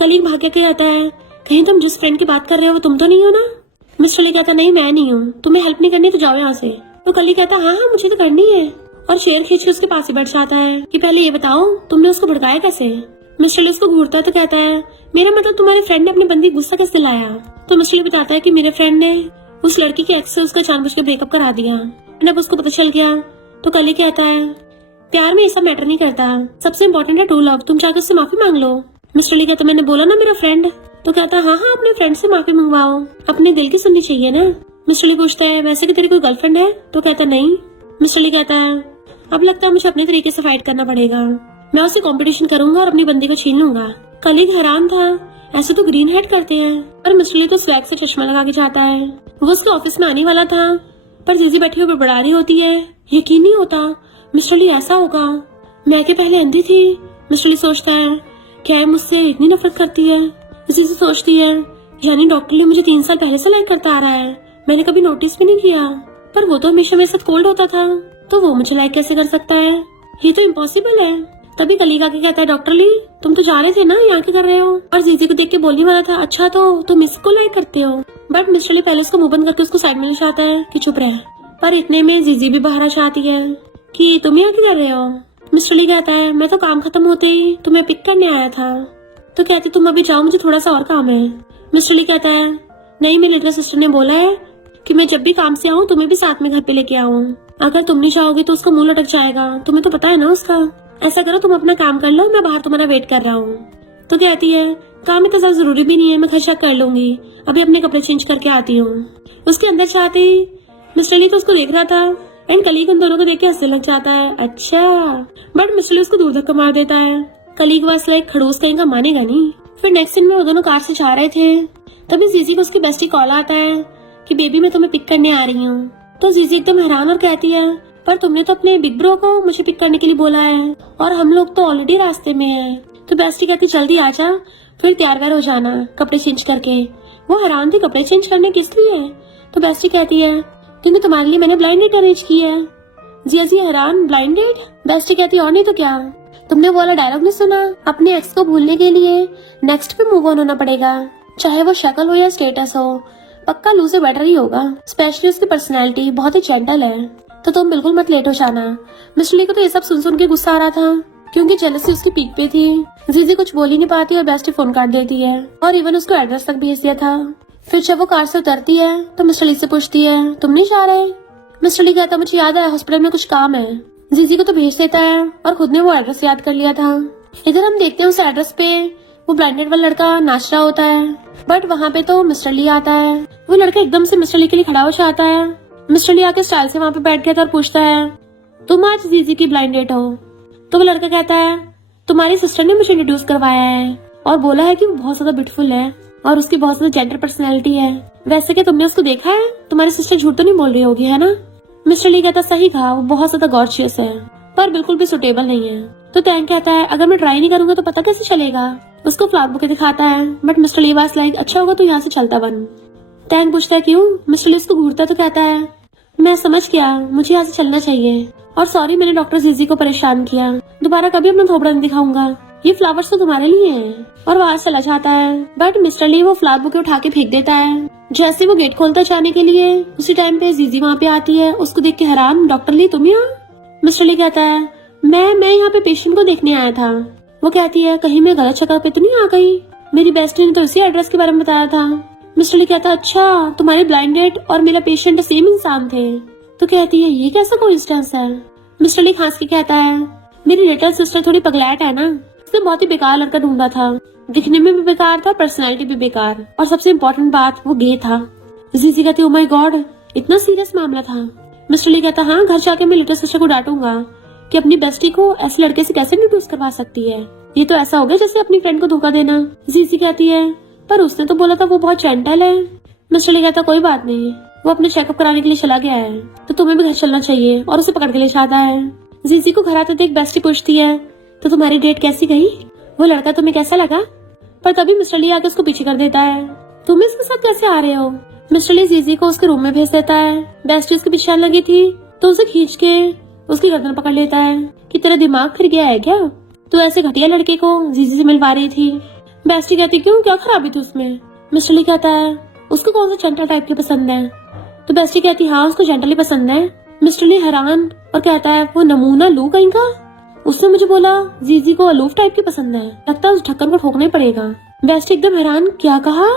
कलीग भाग के कहता है, कहीं तुम जिस फ्रेंड की बात कर रहे हो वो तुम तो नहीं हो ना? मिस्टर ली कहता, नहीं मैं नहीं हूँ, तुम्हें हेल्प नहीं करनी तो जाओ यहाँ से। तो कलीग कहता, हाँ हाँ मुझे तो करनी है, और शेर खींच के उसके पास ही बैठ जाता है कि पहले ये बताओ तुमने उसको भड़काया कैसे? मिस्टर ली उसको घूरता है तो कहता है, मेरा मतलब तुम्हारे फ्रेंड ने अपने बंदी गुस्सा कैसे दिलाया? तो मिस्टर ली बताता है कि मेरे फ्रेंड ने उस लड़की के एक्स से उसका जानबूझ के ब्रेकअप करा दिया, जब उसको पता चल गया। तो कलीग कहता है, प्यार में ऐसा मैटर नहीं करता, सबसे इम्पोर्टेंट है ट्रू लव, तुम जाकर उससे माफी मांग लो। मिस्टर ली कहता, मैंने बोला ना मेरा फ्रेंड। तो कहता, हाँ हाँ अपने फ्रेंड से माफी मंगवाओ, अपने दिल की सुननी चाहिए ना। मिस्टर ली पूछता है, वैसे कि तेरी कोई गर्लफ्रेंड है? तो कहता, नहीं। मिस्टर ली कहता है, अब लगता है मुझे अपने तरीके से फाइट करना पड़ेगा, मैं उससे कंपटीशन करूंगा और अपनी बंदी को छीन लूंगा। कलीग हैरान था, ऐसे तो ग्रीन हेड करते हैं, पर मिस्टर ली तो स्वैग से चश्मा लगा के जाता है। वो उसके ऑफिस में आने वाला था, पर जीजी बैठी हुई बड़बड़ा रही होती है, यकीन नहीं होता मिस्टर ली ऐसा होगा, मैं के पहले अंधी थी। मिस्टर ली सोचता है, क्या है मुझसे इतनी नफरत करती है? जीजी सोचती है, यानी डॉक्टर ली मुझे 3 साल पहले से लाइक करता आ रहा है, मैंने कभी नोटिस भी नहीं किया, पर वो तो हमेशा मेरे साथ कोल्ड होता था, तो वो मुझे लाइक कैसे कर सकता है? ये तो इम्पॉसिबल है। तभी कलीग आके कहता है, डॉक्टर ली तुम तो जा रहे थे ना, यहाँ क्या कर रहे हो? और जीजी को देख के बोलने वाला था, अच्छा तो तुम इसको लाइक करते हो? बट मिस्टर ली पहले उसको मुंह बंद करके उसको साइड में ले जाता है कि चुप रहे, पर इतने में जीजी भी बाहर आ जाती है कि तुम यहाँ क्या कर रहे हो? मिस्टर ली कहता है, मैं तो काम खत्म होते ही तुम्हें पिक करने आया था। तो कहती, तुम अभी जाओ, मुझे थोड़ा सा और काम है। मिस्टर ली कहता है, नहीं मेरी लिटिल सिस्टर ने बोला है कि मैं जब भी काम से आऊँ तुम्हें भी साथ में घर पे लेके आऊँ, अगर तुम नहीं चाहोगे तो उसका मुंह लटक जाएगा, तुम्हें तो पता है ना उसका। ऐसा करो तुम अपना काम कर लो, मैं बाहर तुम्हारा वेट कर रहा हूँ। तो कहती है, काम इतना ज्यादा जरूरी भी नहीं है, मैं खर्चा कर लूंगी, अभी अपने कपड़े चेंज करके आती हूँ। उसके अंदर जाते ही मिस्टर ली तो उसको देख रहा था, एंड कलीग उन दोनों को देख के हंसने लग जाता है, अच्छा। बट मिस्टर ली उसको दूर धक्का मार देता है। कलीग बस लाइक खड़ूस कहीं का मानेगा नहीं। फिर नेक्स्ट सीन में वो दोनों कार से जा रहे थे, तभी जीजी को उसकी बेस्टी कॉल आता है कि बेबी मैं तुम्हें पिक करने आ रही हूँ। तो जीजी एकदम हैरान और कहती है, पर तुमने तो अपने बिग ब्रो को मुझे पिक करने के लिए बोला है, और हम लोग तो ऑलरेडी रास्ते में हैं। तो बेस्टी कहती, जल्दी आ जा, फिर तैयार व्यार हो जाना कपड़े चेंज करके। वो हैरान थी, कपड़े चेंज करने किस लिए? तो बेस्टी कहती है, क्योंकि तुम्हारे लिए मैंने ब्लाइंड डेट अरेंज की है। जी हैरान, ब्लाइंड डेट? बेस्टी कहती, और नहीं तो क्या, तुमने वो वाला डायलॉग नहीं सुना, अपने एक्स को भूलने के लिए नेक्स्ट पे मूव ऑन होना पड़ेगा, चाहे वो शक्ल हो या स्टेटस हो, पक्का लूजर बेटर ही होगा, स्पेशली उसकी पर्सनैलिटी बहुत ही जेंटल है, तो तुम बिल्कुल मत लेट हो जाना। मिस्टर ली को तो ये सब सुन के गुस्सा आ रहा था, क्योंकि जेलसी उसकी पीक पे थी। जीजी कुछ बोल ही नहीं पाती और बेस्टी फोन काट देती है, और इवन उसको एड्रेस तक भेज दिया था। फिर जब वो कार से उतरती है तो मिस्टर ली से पूछती है, तुम नहीं जा रहे? मिस्टर ली कहता, मुझे याद है हॉस्पिटल में कुछ काम है। जीजी को तो भेज देता है और खुद ने वो एड्रेस याद कर लिया था। इधर हम देखते हैं उस एड्रेस पे वो ब्लाइंडेड वाला लड़का नाच रहा होता है, बट वहाँ पे तो मिस्टर ली आता है। वो लड़का एकदम से मिस्टर ली के लिए खड़ा हो जाता है। मिस्टर ली आके स्टाइल से वहाँ पे बैठ गया था और पूछता है, तुम आज जीजी की ब्लाइंड डेट हो? तो वो लड़का कहता है, तुम्हारी सिस्टर ने मुझे इंट्रोड्यूस करवाया है और बोला है कि वो बहुत ज्यादा ब्यूटीफुल है और उसकी बहुत ज्यादा जेंडर पर्सनैलिटी है। वैसे क्या तुमने उसको देखा है? तुम्हारी सिस्टर झूठ तो नहीं बोल रही होगी, है ना? मिस्टर ली कहता, सही कहा, वो बहुत ज्यादा गॉर्जियस है, पर बिल्कुल भी सुटेबल नहीं है। तो टैंक कहता है, अगर मैं ट्राई नहीं करूंगा तो पता कैसे चलेगा? उसको फ्लैग बुके दिखाता है, but mister Lee was like, अच्छा होगा तो यहाँ से चलता बन। टैंक पूछता है, क्यों? मिस्टर ली उसको घूरता तो कहता है, मैं समझ गया, मुझे यहाँ से चलना चाहिए, और सॉरी मैंने डॉक्टर जीजी को परेशान किया, दोबारा कभी अपना थोबड़ा नहीं दिखाऊंगा, ये फ्लावर्स तो तुम्हारे लिए हैं। और वहाँ चला जाता है, बट मिस्टर ली वो फ्लावर बुके उठा के फेंक देता है। जैसे वो गेट खोलता जाने के लिए, उसी टाइम पे जीजी वहाँ पे आती है। उसको देख के हैरान, डॉक्टर ली तुम यहाँ? मिस्टर ली कहता है, मैं यहाँ पे पेशेंट को देखने आया था। वो कहती है, कहीं मैं गलत जगह पे तो नहीं आ गई? मेरी बेस्टी ने तो इसी एड्रेस के बारे में बताया था। मिस्टर ली कहता है, अच्छा तुम्हारी ब्लाइंड डेट और मेरा पेशेंट सेम इंसान थे। तो कहती है, ये कैसा कोइंसिडेंस है? मिस्टर ली खांस के कहता है, मेरी लिटिल सिस्टर थोड़ी पगलैट है ना, उसने बहुत ही बेकार लड़का ढूंढा था, दिखने में भी बेकार था, पर्सनैलिटी भी बेकार, और सबसे इम्पोर्टेंट बात वो गे था। जीजी कहती, ओ माय गॉड, इतना सीरियस मामला था? मिस्टर ली कहता, हाँ, घर जाके मैं लिटिल सिस्टर को डांटूंगा कि अपनी बेस्टी को ऐसे लड़के से कैसे इंट्रोड्यूस करवा सकती है, ये तो ऐसा हो गया जैसे अपनी फ्रेंड को धोखा देना। जीजी कहती है, पर उसने तो बोला था वो बहुत जेंटल है। मिस्टर ली कहता, कोई बात नहीं, वो अपने चेकअप कराने के लिए चला गया है, तो तुम्हें भी घर चलना चाहिए, और उसे पकड़ के ले जाता है। जीजी को घर आते देख बेस्टी पूछती है, तो तुम्हारी डेट कैसी गई? वो लड़का तुम्हें कैसा लगा? पर तभी मिस्टर ली आके उसको पीछे कर देता है, तुम इसके साथ कैसे आ रहे हो? मिस्टर ली जीजी को उसके रूम में भेज देता है। बेस्टी उसके पीछे आने लगी थी तो उसे खींच के उसकी गर्दन पकड़ लेता है कि तेरा दिमाग फिर गया है क्या, तू ऐसे घटिया लड़के को जीजी से मिलवा रही थी। बेस्टी कहती क्यों, क्या खराबी थी उसमें। मिस्टर ली कहता है उसको कौन सा जेंटल टाइप की पसंद है। तो बेस्टी कहती हाँ उसको जेंटल ही पसंद है। मिस्टर ली हैरान और कहता है वो नमूना लू कहीं का, उसने मुझे बोला जीजी को अलूफ टाइप की पसंद है, लगता है उस ढक्कन को ठोकना ही पड़ेगा। बेस्टी एकदम हैरान, क्या कहा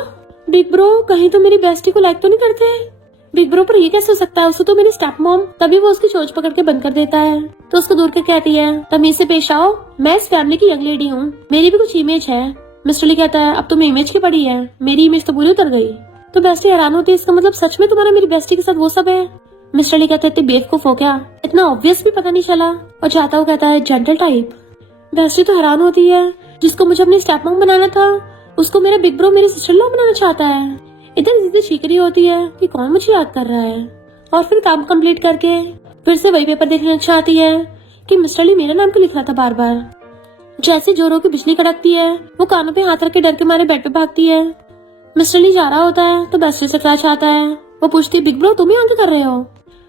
बिग ब्रो, कहीं तो मेरी बेस्टी को लाइक तो नहीं करते। बिग ब्रो पर ये कैसे हो सकता है, उसको तो मेरी स्टेप मॉम। तभी वो उसकी चोंच पकड़ के बंद कर देता है तो उसको दूर के कहती है तमीज से पेश आओ, मैं इस फैमिली की यंग लेडी हूँ, मेरी भी कुछ इमेज है। मिस्टर ली कहता है अब तुम्हें इमेज की पड़ी है, मेरी इमेज तो पूरी उतर गई। तो बेस्टी हैरान होती है, इसका मतलब सच में तुम्हारा मेरी बेस्टी के साथ वो सब है। मिस्टर ली कहते इतने बेवकूफ हो क्या, इतना ऑब्वियस भी पता नहीं चला। और जाता हुआ कहता है जेंटल टाइप। बेस्टी तो हैरान होती है, जिसको मुझे अपनी स्टेप मॉम बनाना था उसको मेरा बिग ब्रो मेरी सिस्टर लॉ बनाना चाहता है। इधर जिद्दी चीख रही होती है कि कौन मुझे याद कर रहा है। और फिर काम कंप्लीट करके फिर से वही पेपर देखना चाहती है कि मिस्टर ली मेरा नाम क्यों लिख रहा था बार बार। जैसे जोरों की बिजली कड़कती है वो कानों पे हाथ रख के डर के मारे बेड पे भागती है। मिस्टर ली जा रहा होता है तो बेस्टी से क्रैश आता है। वो पूछती है बिग ब्रो तुम यहाँ क्या कर रहे हो।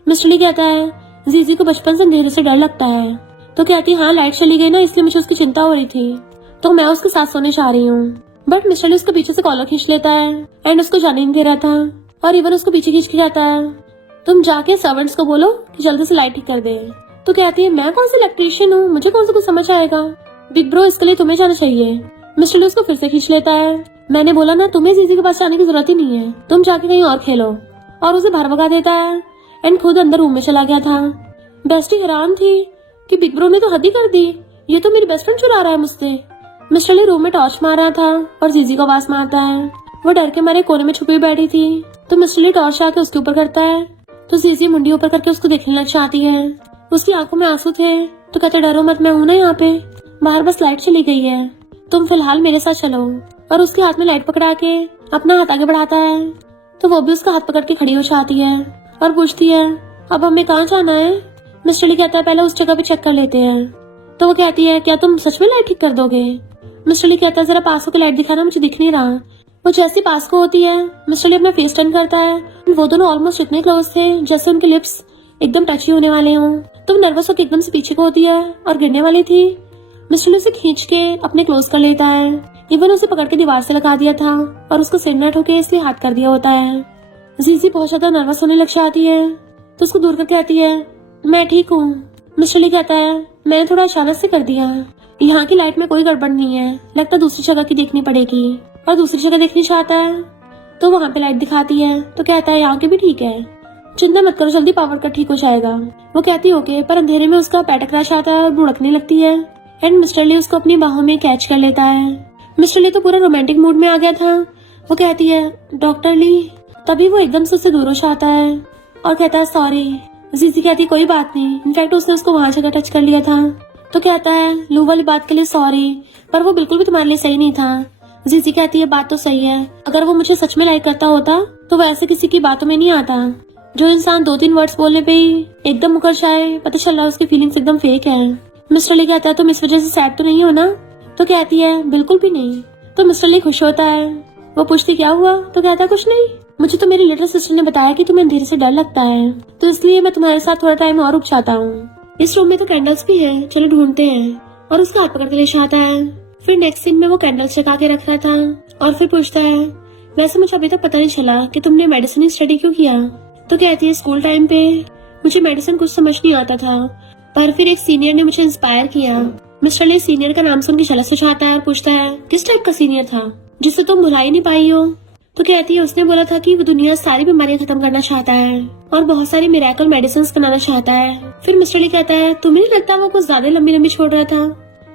मिस्टर ली कहता है जीजी को बचपन से अंधेरे से डर लगता है। तो कहती हाँ लाइट चली गई ना इसलिए मुझे उसकी चिंता हो रही थी तो मैं उसके साथ सोने चाह रही हूँ। बट मिस्टर ली उसके पीछे से कॉलर खींच लेता है एंड उसको जाने नहीं दे रहा था और इवन उसको पीछे खींच के कहता है तुम जाके सर्वेंट्स को बोलो कि जल्दी से लाइट ठीक कर दे। तो कहती है मैं कौन सा इलेक्ट्रिशियन हूँ, मुझे कौन सा कुछ समझ आएगा, बिग ब्रो इसके लिए तुम्हें जाना चाहिए। मिस्टर ली उसको फिर से खींच लेता है, मैंने बोला ना तुम्हें जीजी के पास जाने की जरूरत ही नहीं है, तुम जाके कहीं और खेलो। और उसे बाहर भगा देता है एंड खुद अंदर रूम में चला गया था। बेस्टी हैरान थी कि बिग ब्रो ने तो हद ही कर दी, ये तो मेरी बेस्ट फ्रेंड चुरा रहा है मुझसे। मिस्टर ली रूम में टॉर्च मार रहा था और जीजी को आवाज मारता है। वो डर के मारे कोने में छुपी बैठी थी तो मिस्टर ली टॉर्च आके उसके ऊपर करता है तो जीजी मुंडी ऊपर करके उसको देखने लग जाती है। उसकी आंखों में आंसू थे तो कहते डरो मत, मैं हूं ना यहाँ पे, बाहर बस लाइट चली गई है, तुम फिलहाल मेरे साथ चलो। और उसके हाथ में लाइट पकड़ा के अपना हाथ आगे बढ़ाता है तो वो भी उसका हाथ पकड़ के खड़ी हो जाती है और पूछती है अब हमें कहाँ जाना है। मिस्टर ली कहता है पहले उस जगह पे चेक कर लेते हैं। तो वो कहती है क्या तुम सच में लाइट ठीक कर दोगे। मिस्टर ली कहता है जरा पास होकर लाइट दिखाना, मुझे दिख नहीं रहा। वो जैसी पास को होती है मिस्टर ली अपना फेस टर्न करता है। वो दोनों ऑलमोस्ट इतने क्लोज थे जैसे उनके लिप्स एकदम टची होने वाले हों। तो वो नर्वस होकर एकदम से पीछे को होती है और गिरने वाली थी। मिस्टर ली उसे खींच के अपने क्लोज कर लेता है। इवन उसे पकड़ के दीवार से लगा दिया था और उसको सिर न ठोके इसलिए हाथ कर दिया होता है। जीजी बहुत ज्यादा नर्वस होने लग जाती है तो उसको दूर करके कहती है मैं ठीक हूँ। मिस्टर ली कहता है मैंने थोड़ा अचानक से कर दिया, यहाँ की लाइट में कोई गड़बड़ नहीं है, लगता दूसरी जगह की देखनी पड़ेगी। और दूसरी जगह देखनी चाहता है तो वहाँ पे लाइट दिखाती है तो कहता है यहाँ की भी ठीक है, चिंता मत करो जल्दी पावर कट ठीक हो जाएगा। वो कहती ओके, पर अंधेरे में उसका पैर टकरा जाता है और भुड़कने लगती है एंड मिस्टर ली उसको अपनी बाहों में कैच कर लेता है। मिस्टर ली तो पूरा रोमांटिक मूड में आ गया था। वो कहती है डॉक्टर ली। तभी वो एकदम से उससे दूर हो जाता है और कहता है सॉरी। जीजी कहती कोई बात नहीं, इनफैक्ट उसने उसको वहां जगह टच कर लिया था। तो कहता है लू वाली बात के लिए सॉरी, पर वो बिल्कुल भी तुम्हारे लिए सही नहीं था। जीजी कहती है बात तो सही है, अगर वो मुझे सच में लाइक करता होता तो वो ऐसे किसी की बातों में नहीं आता। जो इंसान 2-3 वर्ड्स बोलने पे ही एकदम मुकर जाए, पता चल रहा है उसकी फीलिंग्स एकदम फेक है। मिस्टर ली कहता है तुम इस वजह से सैड तो नहीं हो ना। तो कहती है बिल्कुल भी नहीं। तो मिस्टर ली खुश होता है। वो पूछती क्या हुआ। तो कहता है कुछ नहीं, मुझे तो मेरी लिटिल सिस्टर ने बताया कि तुम्हें अंधेरे से डर लगता है तो इसलिए मैं तुम्हारे साथ थोड़ा टाइम और रुक जाता हूँ। इस रूम में तो कैंडल्स भी हैं, चलो ढूंढते हैं। और उसका हाथ पकड़ के ले जाता है। फिर नेक्स्ट सीन में वो कैंडल्स जगा के रखा था और फिर पूछता है वैसे मुझे अभी तक पता नहीं चला कि तुमने मेडिसिन स्टडी क्यों किया। तो कहती है स्कूल टाइम पे मुझे मेडिसिन कुछ समझ नहीं आता था, पर फिर एक सीनियर ने मुझे इंस्पायर किया। मिस्टर ली सीनियर का नाम सुन के झलक से जाता है और पूछता है किस टाइप का सीनियर था जिससे तुम भुला ही नहीं पाई हो। तो कहती है उसने बोला था कि वो दुनिया सारी बीमारियां खत्म करना चाहता है और बहुत सारी मिरेकल मेडिसिन बनाना चाहता है। फिर मिस्टर ली कहता है तुम्हें नहीं लगता वो कुछ ज्यादा लंबी लंबी छोड़ रहा था।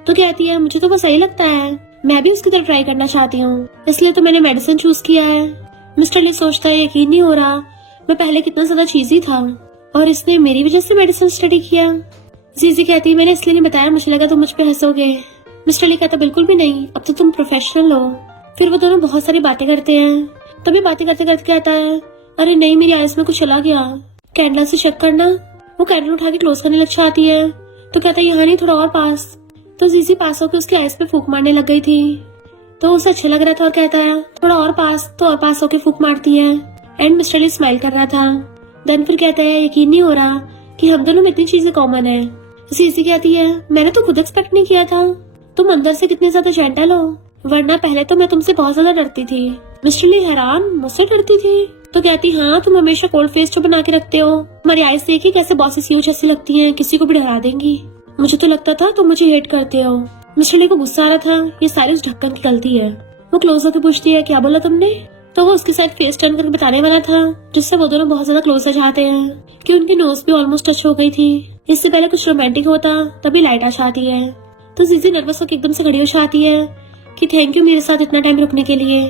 तो कहती है मुझे तो वो सही लगता है, मैं भी उसकी तरफ ट्राई करना चाहती हूँ, इसलिए तो मैंने मेडिसिन चूज किया है। मिस्टर ली सोचता है यकीन नहीं हो रहा, मैं पहले कितना ज्यादा चीजी था और इसने मेरी वजह से मेडिसिन स्टडी किया। जीजी कहती है मैंने इसलिए नहीं बताया, मुझे लगा तुम मुझ पे हंसोगे। मिस्टर ली कहता बिल्कुल भी नहीं, अब तो तुम प्रोफेशनल हो। फिर वो दोनों बहुत सारी बातें करते हैं। तभी बातें करते करते कहता है अरे नहीं मेरी आइस में कुछ चला गया, कैंडल से चेक करना। वो कैंडल उठा के क्लोज करने लग जाती है तो कहता है यहाँ नहीं थोड़ा और पास। तो जीजी पास होकर उसकी आइस पे फूंक मारने लग गई थी तो उसे अच्छा लग रहा था और कहता है थोड़ा और पास। तो और पास होकर फूंक मारती है एंड मिस्टर ली स्माइल कर रहा था। देन फिर कहता है यकीन नहीं हो रहा कि हम दोनों में इतनी चीजें कॉमन है। जीजी कहती है मैंने तो खुद एक्सपेक्ट नहीं किया था, तुम अंदर से कितने ज्यादा जेंटल हो, वरना पहले तो मैं तुमसे बहुत ज्यादा डरती थी। मिस्टर ली हैरान, मुझसे डरती थी? तो कहती हाँ, तुम हमेशा कोल्ड फेस जो बना के रखते हो, हमारी आईज देखी कैसे बॉसेस यूज ऐसी लगती हैं, किसी को भी डरा देंगी। मुझे तो लगता था तुम मुझे हेट करते हो। मिस्टर ली को गुस्सा आ रहा था, ये सारी उस ढक्कन की गलती है। वो क्लोज होकर पूछती है क्या बोला तुमने? तो वो उसके साथ फेस टर्न करके बताने वाला था, जिससे वो दोनों बहुत ज्यादा क्लोज हो जाते हैं कि उनकी नोज भी ऑलमोस्ट टच हो गई थी। इससे पहले कुछ रोमांटिक होता तभी लाइट आ जाती है। तो जीजी नर्वस होकर एकदम से खड़ी हो जाती है कि थैंक यू मेरे साथ इतना टाइम रुकने के लिए,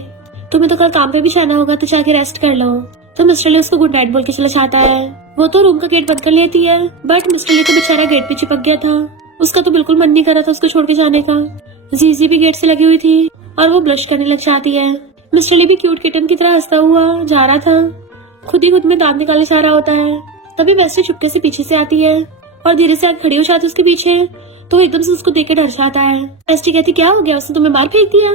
तुम्हें तो कल काम पे भी जाना होगा तो जाके रेस्ट कर लो। तो मिस्टर ली उसको गुड नाइट बोल के चला जाता है। वो तो रूम का गेट बंद कर लेती है, बट मिस्टर ली तो बेचारा गेट पे चिपक गया था, उसका तो बिल्कुल मन नहीं कर रहा था उसको छोड़ के जाने का। जीजी भी गेट से लगी हुई थी और वो ब्लश करने लग जाती है। मिस्टर ली भी क्यूट किटन की तरह हंसता हुआ जा रहा था, खुद ही खुद में दांत निकालने जा रहा होता है। तभी बेस्टी चुपके से पीछे से आती है और धीरे से आगे खड़ी हो जाती है उसके पीछे। तो एकदम से उसको देख के डर जाता है। बेस्टी कहती क्या हो गया, उसने तुम्हें मार फेंक दिया?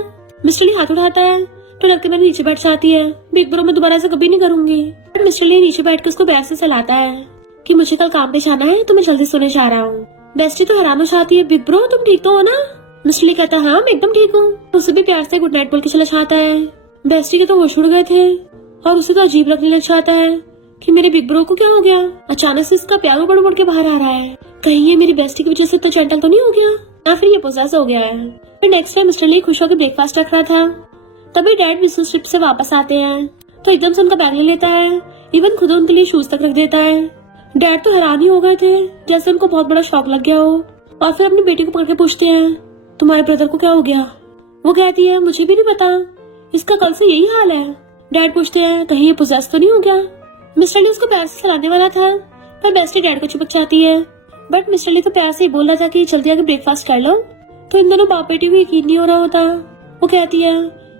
मिस्टर ली हाथ उठाता है तो डर के मैं नीचे बैठ जाती है। बिग ब्रो मैं दोबारा ऐसा कभी नहीं करूंगी। बट मिस्टर ली नीचे बैठ के उसको पैर से चलाता है कि मुझे कल काम पे जाना है तो मैं जल्दी सोने जा रहा हूँ। बेस्टी तो हैरान हो जाती है, बिग ब्रो तुम ठीक तो हो ना? मिस्टर ली कहता है हाँ मैं एकदम ठीक हूँ। उसे भी प्यार से गुड नाइट बोल के चला जाता है। बेस्टी के तो होश उड़ गए थे और उसे तो अजीब लगने लग जाता है कि मेरे बिग ब्रो को क्या हो गया, अचानक से इसका प्यार उबड़ उबड़ के बाहर आ रहा है। कहीं ये मेरी बेस्टी की वजह से तो जेंटल तो नहीं हो गया, या फिर ये पोजेस हो गया है। फिर नेक्स्ट टाइम मिस्टर ली खुश होकर ब्रेकफास्ट रख रहा था, तभी डैड बिजनेस ट्रिप से वापस आते हैं तो एकदम से उनका बैग ले लेता है, इवन खुद उनके लिए शूज तक रख देता है। डैड तो हैरान ही हो गए थे, जैसे उनको बहुत बड़ा शॉक लग गया हो। और फिर अपनी बेटी को पकड़ के पूछते हैं तुम्हारे ब्रदर को क्या हो गया? वो कहती है मुझे भी नहीं पता, इसका कल से यही हाल है। डैड पूछते हैं कहीं ये पोजेस तो नहीं हो गया? मिस्टर ली उसको प्यार से चलाने वाला था पर बेस्टी डैड को चिपक जाती है। बट मिस्टर ली तो प्यार से ही बोल रहा था कि जल्दी आके ब्रेकफास्ट कर लो। तो इन दोनों बाप बेटी को यकीन नहीं हो रहा होता। वो कहती है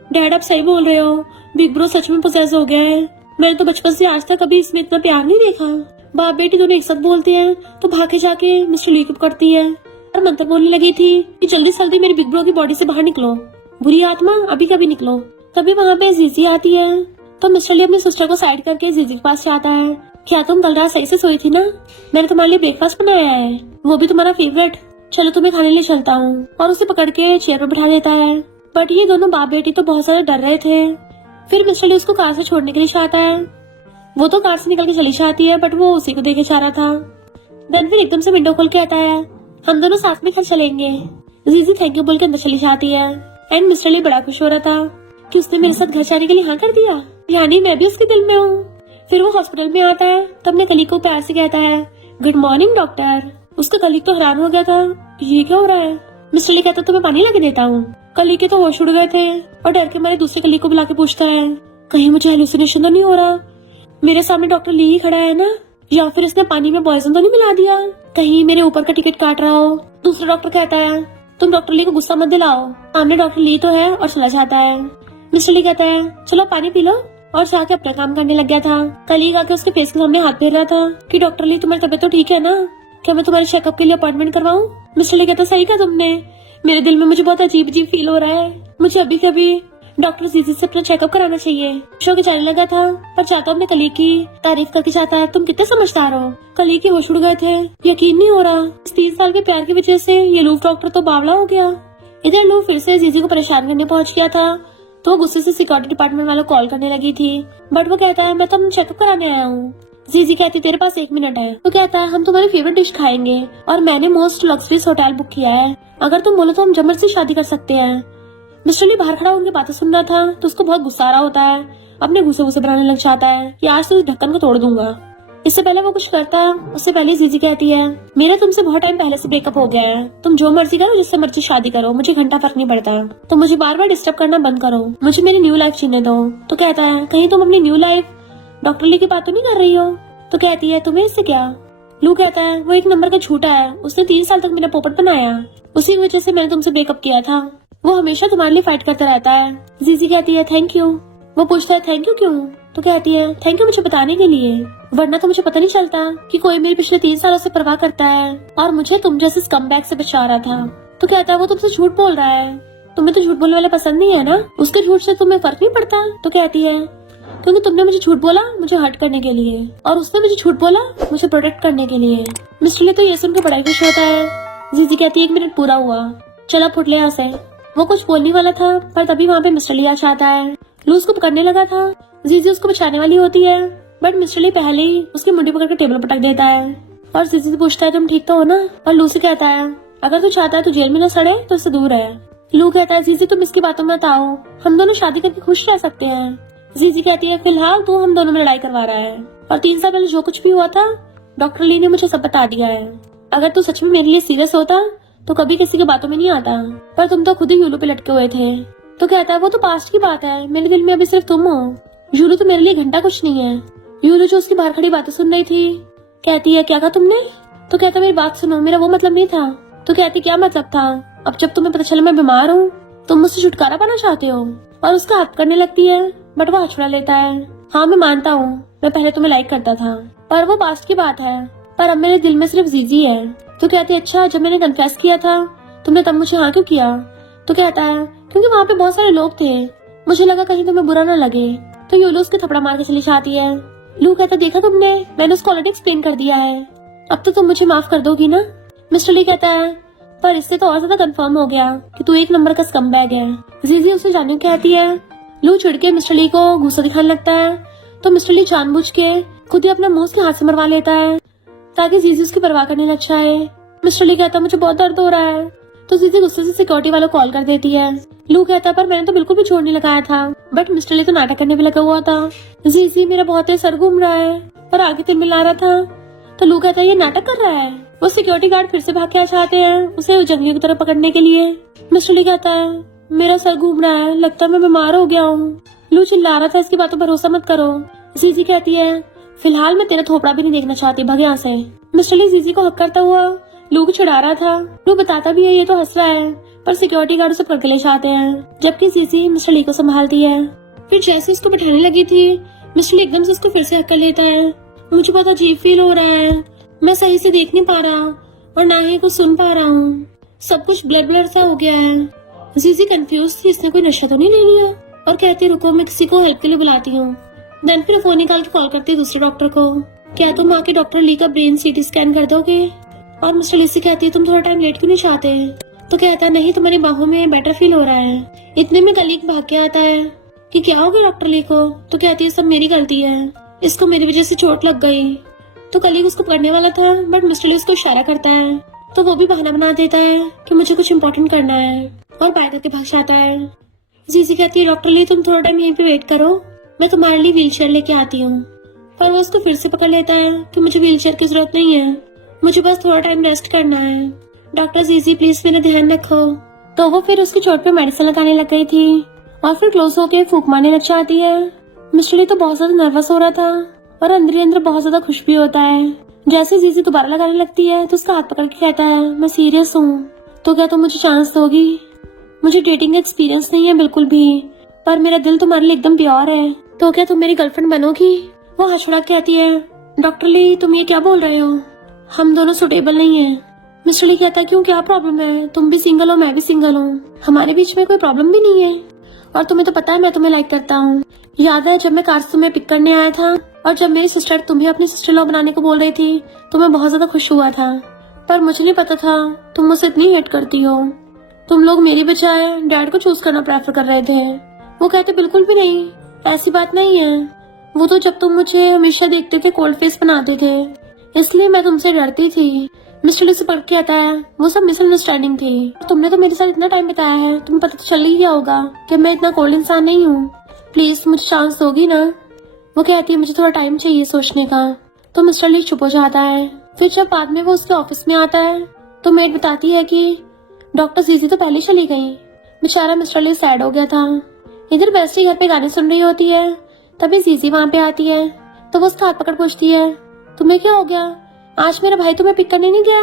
डैड आप सही बोल रहे हो, बिग ब्रो सच में पोजेस हो गया है। मैंने तो बचपन से आज तक कभी इसमें इतना प्यार नहीं देखा। बाप बेटी दोनों एक साथ बोलते हैं तो भागे जाके मिस्टर ली को पकड़ती है और मंत्र बोलने लगी थी कि जल्दी से जल्दी मेरी बिग ब्रो की बॉडी से बाहर निकलो, बुरी आत्मा अभी कभी निकलो। तभी वहाँ पे जीजी आती है तो मिस्टर ली अपनी सिस्टर को साइड करके जीजी के पास जाता है। क्या तुम कल रात सही से सोई थी ना? मैंने तुम्हारे लिए ब्रेकफास्ट बनाया है, वो भी तुम्हारा फेवरेट, चलो तुम्हें खाने लिए चलता हूँ। और उसे पकड़ के चेयर पर बैठा देता है। बट ये दोनों बाप बेटी तो बहुत ज्यादा डर रहे थे। फिर मिस्टर ली उसको कार से छोड़ने के लिए चाहता है, वो तो कार से निकल के चली जाती है बट वो उसी को देखे जा रहा था। देन फिर एकदम से विंडो खोल के आता है, हम दोनों साथ में घर चलेंगे। जीजी थैंक यू बोल के अंदर चली जाती है एंड मिस्टर ली बड़ा खुश हो रहा था कि उसने मेरे साथ घर जाने के लिए हाँ कर दिया, यानी मैं भी उसके दिल में हूँ। फिर वो हॉस्पिटल में आता है तब अपने कलीग को प्यार से कहता है गुड मॉर्निंग डॉक्टर। उसका कलीग तो हैरान हो गया था, ये क्या हो रहा है? मिस्टर ली कहता तो मैं पानी लाके देता हूँ। कलीग के तो होश उड़ गए थे और डर के मारे दूसरे कलीग को बुला के पूछता है कहीं मुझे हेलुसिनेशन तो नहीं हो रहा, मेरे सामने डॉक्टर ली ही खड़ा है ना, या फिर इसने पानी में पॉइजन तो नहीं मिला दिया, कहीं मेरे ऊपर का टिकट काट रहा हो। दूसरा डॉक्टर कहता है तुम डॉक्टर ली को गुस्सा मत दिलाओ, सामने डॉक्टर ली तो है, और चला जाता है। मिस्टर ली कहता है चलो पानी पी लो, और जाके अपना काम करने लग गया था। कलीग आके उसके फेस के सामने हाथ फेर रहा था कि डॉक्टर ली तुम्हारी तबीयत तो ठीक है ना, क्या मैं तुम्हारे चेकअप के लिए अपॉइंटमेंट करवाऊं? मिस्टर ली कहता सही कहा तुमने, मेरे दिल में मुझे बहुत अजीब अजीब फील हो रहा है, मुझे अभी कभी डॉक्टर जीजी से अपना चेकअप कराना चाहिए। शो के जाने लगा था पर चाहता अपने कलीग की तारीफ करके चाहता है तुम कितने समझदार हो। कलीग के होश उड़ गए थे, यकीन नहीं हो रहा इस 3 साल के प्यार की वजह से ये लूफ डॉक्टर तो बावला हो गया। इधर लूफ फिर से जीजी को परेशान करने पहुंच गया था तो वो गुस्से से सिक्योरिटी डिपार्टमेंट वालों को कॉल करने लगी थी। बट वो कहता है मैं तो चेकअप कराने आया हूँ। जीजी कहती तेरे पास 1 मिनट है। तो कहता है हम तुम्हारी फेवरेट डिश खाएंगे और मैंने मोस्ट लग्जरियस होटल बुक किया है, अगर तुम बोलो तो हम जमर से शादी कर सकते हैं। मिस्टर ली बाहर खड़ा उनकी बातें सुन रहा था तो उसको बहुत गुस्सा आ रहा होता है, अपने गुस्से बनाने लग जाता है कि आज तो इस ढक्कन को तोड़ दूंगा। इससे पहले वो कुछ करता उससे पहले जीजी कहती है मेरा तुमसे बहुत टाइम पहले से ब्रेकअप हो गया है, तुम जो मर्जी करो, जिससे मर्जी शादी करो, मुझे घंटा फर्क नहीं पड़ता, तो मुझे बार बार डिस्टर्ब करना बंद करो, मुझे मेरी न्यू लाइफ जीने दो। तो कहता है कहीं तुम अपनी न्यू लाइफ डॉक्टर ली की बात तो नहीं कर रही हो? तो कहती है तुम्हें इससे क्या? लू कहता है वो 1 नंबर का झूठा है, उसने 3 साल तक मेरा पोपट बनाया, उसी की वजह से मैंने तुमसे ब्रेकअप किया था, वो हमेशा तुम्हारे लिए फाइट करता रहता है। जीजी कहती है थैंक यू। वो पूछता है थैंक यू क्यों? तो कहती है थैंक यू मुझे बताने के लिए, वरना तो मुझे पता नहीं चलता कि कोई मेरे पिछले 3 सालों से परवाह करता है और मुझे तुम जैसे स्कमबैग से बचा रहा था। तो कहता है वो तुमसे झूठ बोल रहा है, तुम्हें तो झूठ बोलने वाला पसंद नहीं है ना, उसके झूठ से तुम्हें फर्क नहीं पड़ता। तो कहती है क्योंकि तुमने मुझे झूठ बोला मुझे हर्ट करने के लिए, और उसने मुझे झूठ बोला मुझे प्रोटेक्ट करने के लिए। मिस्टर ली तो ये सुनकर बड़ा खुश होता है। जीजी कहती है 1 मिनट पूरा हुआ, चला फुट ले यहाँ से। वो कुछ बोलने वाला था पर तभी वहाँ पे मिस्टर ली आ जाता है। लू उसको पकड़ने लगा था, जीजी उसको बचाने वाली होती है, बट मिस्टर ली पहले ही उसकी मुंडी पकड़ के टेबल पटक देता है। और जीजी से पूछता है तुम ठीक तो हो ना? और लू से कहता है अगर तू चाहता है तो जेल में न सड़े तो उससे दूर है। लू कहता है जीजी तुम इसकी बातों में मत आओ, हम दोनों शादी करके खुश रह सकते हैं। जीजी कहती है फिलहाल तू हम दोनों में लड़ाई करवा रहा है, और 3 साल पहले जो कुछ भी हुआ था डॉक्टर ली ने मुझे सब बता दिया है। अगर तू सच में मेरे लिए सीरियस होता तो कभी किसी की बातों में नहीं आता, पर तुम तो खुद ही यूलू पे लटके हुए थे। तो कहता है वो तो पास्ट की बात है, मेरे दिल में अभी सिर्फ तुम हो। यूलू तो मेरे लिए घंटा कुछ नहीं है। यूलू जो उसकी बाहर खड़ी बातें सुन रही थी कहती है क्या कहा तुमने? तो कहता मेरी बात सुनो, मेरा वो मतलब नहीं था। तो कहती क्या मतलब था? अब जब तुम्हें पता चला मैं बीमार हूँ तुम मुझसे छुटकारा पाना चाहते हो। और उसका हाथ करने लगती है बट वो हछड़ा लेता है। हाँ मैं मानता हूँ मैं पहले तुम्हें लाइक करता था, पर वो पास्ट की बात है, पर अब मेरे दिल में सिर्फ जीजी है। तो कहती है अच्छा जब मैंने कन्फेस किया था तुमने तब मुझे हाँ क्यों किया? तो कहता है क्योंकि वहाँ पे बहुत सारे लोग थे, मुझे लगा कहीं तुम्हें बुरा ना लगे। तो यूलू उसके थपड़ा मार के चली जाती है। लू कहता देखा तुमने, मैंने उसको ऑलरेडी एक्सप्लेन कर दिया है, अब तो तुम मुझे माफ कर दोगी ना? मिस्टर ली कहता है पर इससे तो और ज्यादा कंफर्म हो गया कि तू 1 नंबर का स्कमबैग है। जीजी उसे जाने को कहती है। लू चिढ़ के मिस्टर ली को गुस्सा दिखाने लगता है, तो मिस्टर ली जानबूझ के खुद ही अपना मुंह उसके हाथ से मरवा लेता है ताकि जीजी उसकी परवाह करने लग जाए। मिस्टर ली कहता मुझे बहुत दर्द हो रहा है। तो जीजी गुस्से से सिक्योरिटी वालों को कॉल कर देती है। लू कहता पर मैंने तो बिल्कुल भी जोर नहीं लगाया था, बट मिस्टर ली तो नाटक करने भी लगा हुआ था। जीजी मेरा बहुत तेज सर घूम रहा है और आगे तिल मिला रहा था। तो लू कहता है ये नाटक कर रहा है। वो सिक्योरिटी गार्ड फिर से भाग के आ जाते हैं उसे जंगलियों की तरफ पकड़ने के लिए। मिस्टर ली कहता है मेरा सर घूम रहा है, लगता है मैं बीमार हो गया हूँ। लू चिल्ला रहा था इसकी बातों पर भरोसा मत करो। जीजी कहती है फिलहाल मैं तेरा थोपड़ा भी नहीं देखना चाहती, भाग यहाँ से। मिस्टर ली जीजी को हक करता हुआ लू को चिढ़ा रहा था। लू बताता भी है ये तो हंस रहा है, पर सिक्योरिटी गार्ड उसे पकड़ के ले जाते हैं, जबकि जीजी मिस्टर ली को संभालती है। फिर जैसे उसको बैठाने लगी थी मिस्टर ली एकदम से उसको फिर से हक कर लेता है। मुझे बहुत अजीब फील हो रहा है, मैं सही से देख नहीं पा रहा और ना ही कुछ सुन पा रहा हूँ, सब कुछ ब्लर ब्लर सा हो गया है। जीजी कंफ्यूज थी इसने कोई नशा तो नहीं ले लिया, और कहती रुको मैं किसी को हेल्प के लिए बुलाती हूँ। देन फिर फोन निकाल के कॉल करती है दूसरे डॉक्टर को, क्या तुम आके डॉक्टर ली का ब्रेन सीटी स्कैन कर दोगे? और मिस्टर ली से कहती है तुम थोड़ा टाइम लेट क्यों नहीं चाहते? तो कहता है नहीं तुम्हारी बाहों में बेटर फील हो रहा है। इतने में कलीग भाग के आता है कि क्या हो गया डॉक्टर ली को? तो कहती है सब मेरी गलती है, इसको मेरी वजह से चोट लग गई। तो कलीग उसको पकड़ने वाला था बट मिस्टर ली उसको इशारा करता है, तो वो भी बहाना बना देता है कि मुझे कुछ इम्पोर्टेंट करना है, और बाय करके भाग जाता है। जीजी कहती है डॉक्टर ली तुम थोड़ा टाइम यहीं पे वेट करो, मैं तुम्हारे लिए व्हीलचेयर लेके आती हूँ। पर वो उसको फिर से पकड़ लेता है कि मुझे व्हीलचेयर की जरूरत नहीं है, मुझे बस थोड़ा टाइम रेस्ट करना है। डॉक्टर जीजी प्लीज मेरा ध्यान रखो। तो वो फिर उसकी चोट पे मेडिसिन लगाने लग गई थी और फिर क्लोज होके फूंक मारने लग जाती है। मिस्टर ली तो बहुत ज्यादा नर्वस हो रहा था और अंदर ही अंदर बहुत ज्यादा खुश भी होता है। जैसे जीजी दोबारा लगाने लगती है तो उसका हाथ पकड़ के कहता है मैं सीरियस हूँ, तो क्या तुम मुझे चांस दोगी? मुझे डेटिंग का एक्सपीरियंस नहीं है बिल्कुल भी, पर मेरा दिल तुम्हारे लिए एकदम प्योर है, तो क्या तुम मेरी गर्लफ्रेंड बनोगी? वो हंसड़ा कहती है डॉक्टर ली तुम ये क्या बोल रहे हो, हम दोनों सुटेबल नहीं है। मिस्टर ली कहता है क्यों क्या प्रॉब्लम है, तुम भी सिंगल हो मैं भी सिंगल हूँ, हमारे बीच में कोई प्रॉब्लम भी नहीं है, और तुम्हें तो पता है मैं तुम्हें लाइक करता हूँ। याद है जब मैं कार से तुम्हें पिक करने आया था और जब मेरी सिस्टर तुम्हें अपनी सिस्टर लॉ बनाने को बोल रही थी तो मैं बहुत ज्यादा खुश हुआ था, पर मुझे नहीं पता था तुम मुझसे इतनी हेट करती हो। तुम लोग मेरी बजाय डैड को चूज करना प्रेफर कर रहे थे। वो कहते बिल्कुल भी नहीं, ऐसी बात नहीं है, वो तो जब तुम मुझे हमेशा देखते थे कोल्ड फेस बनाते थे, इसलिए मैं तुमसे डरती थी। मिस्टर ली से पढ़ के आता है वो सब मिसअंडरस्टैंडिंग थी, तुमने तो मेरे साथ इतना टाइम बिताया है, तुम्हें पता तो चल ही गया होगा कि मैं इतना कोल्ड इंसान नहीं हूँ, प्लीज मुझे चांस दोगी ना? वो कहती है मुझे थोड़ा टाइम चाहिए सोचने का। तो मिस्टर ली चुप हो जाता है। फिर जब बाद में वो उसके ऑफिस में आता है तो मेड बताती है कि डॉक्टर जीजी तो पहले चली गई। बेचारा मिस्टर ली सैड हो गया था। इधर बेस्टी घर पे गाने सुन रही होती है, तभी जीजी वहाँ पे आती है, तो वो उसका हाथ पकड़ पूछती है तुम्हें क्या हो गया, आज मेरा भाई तुम्हें पिक करने नहीं गया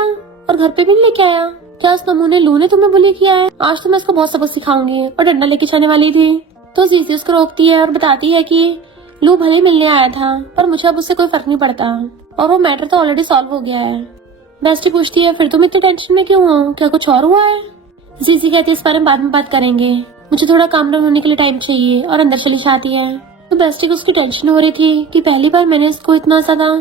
और घर पे भी नहीं लेके आया? क्या उस नमूने लू ने तुम्हें बुली किया है? आज तो मैं उसको बहुत सबक सिखाऊंगी, और डंडा लेके जाने वाली थी। तो जीजी उसको रोकती है और बताती है कि लू भले ही मिलने आया था पर मुझे अब उससे कोई फर्क नहीं पड़ता और वो मैटर तो ऑलरेडी सॉल्व हो गया है। बेस्टी पूछती है फिर तुम इतने टेंशन में क्यों हो, क्या कुछ और हुआ है? जीजी कहती है इस बारे में बाद में बात करेंगे, मुझे थोड़ा काम डाउन होने के लिए टाइम चाहिए, और अंदर चली जाती है। तो बेस्टी को उसकी टेंशन हो रही थी कि पहली बार मैंने इसको इतना ज्यादा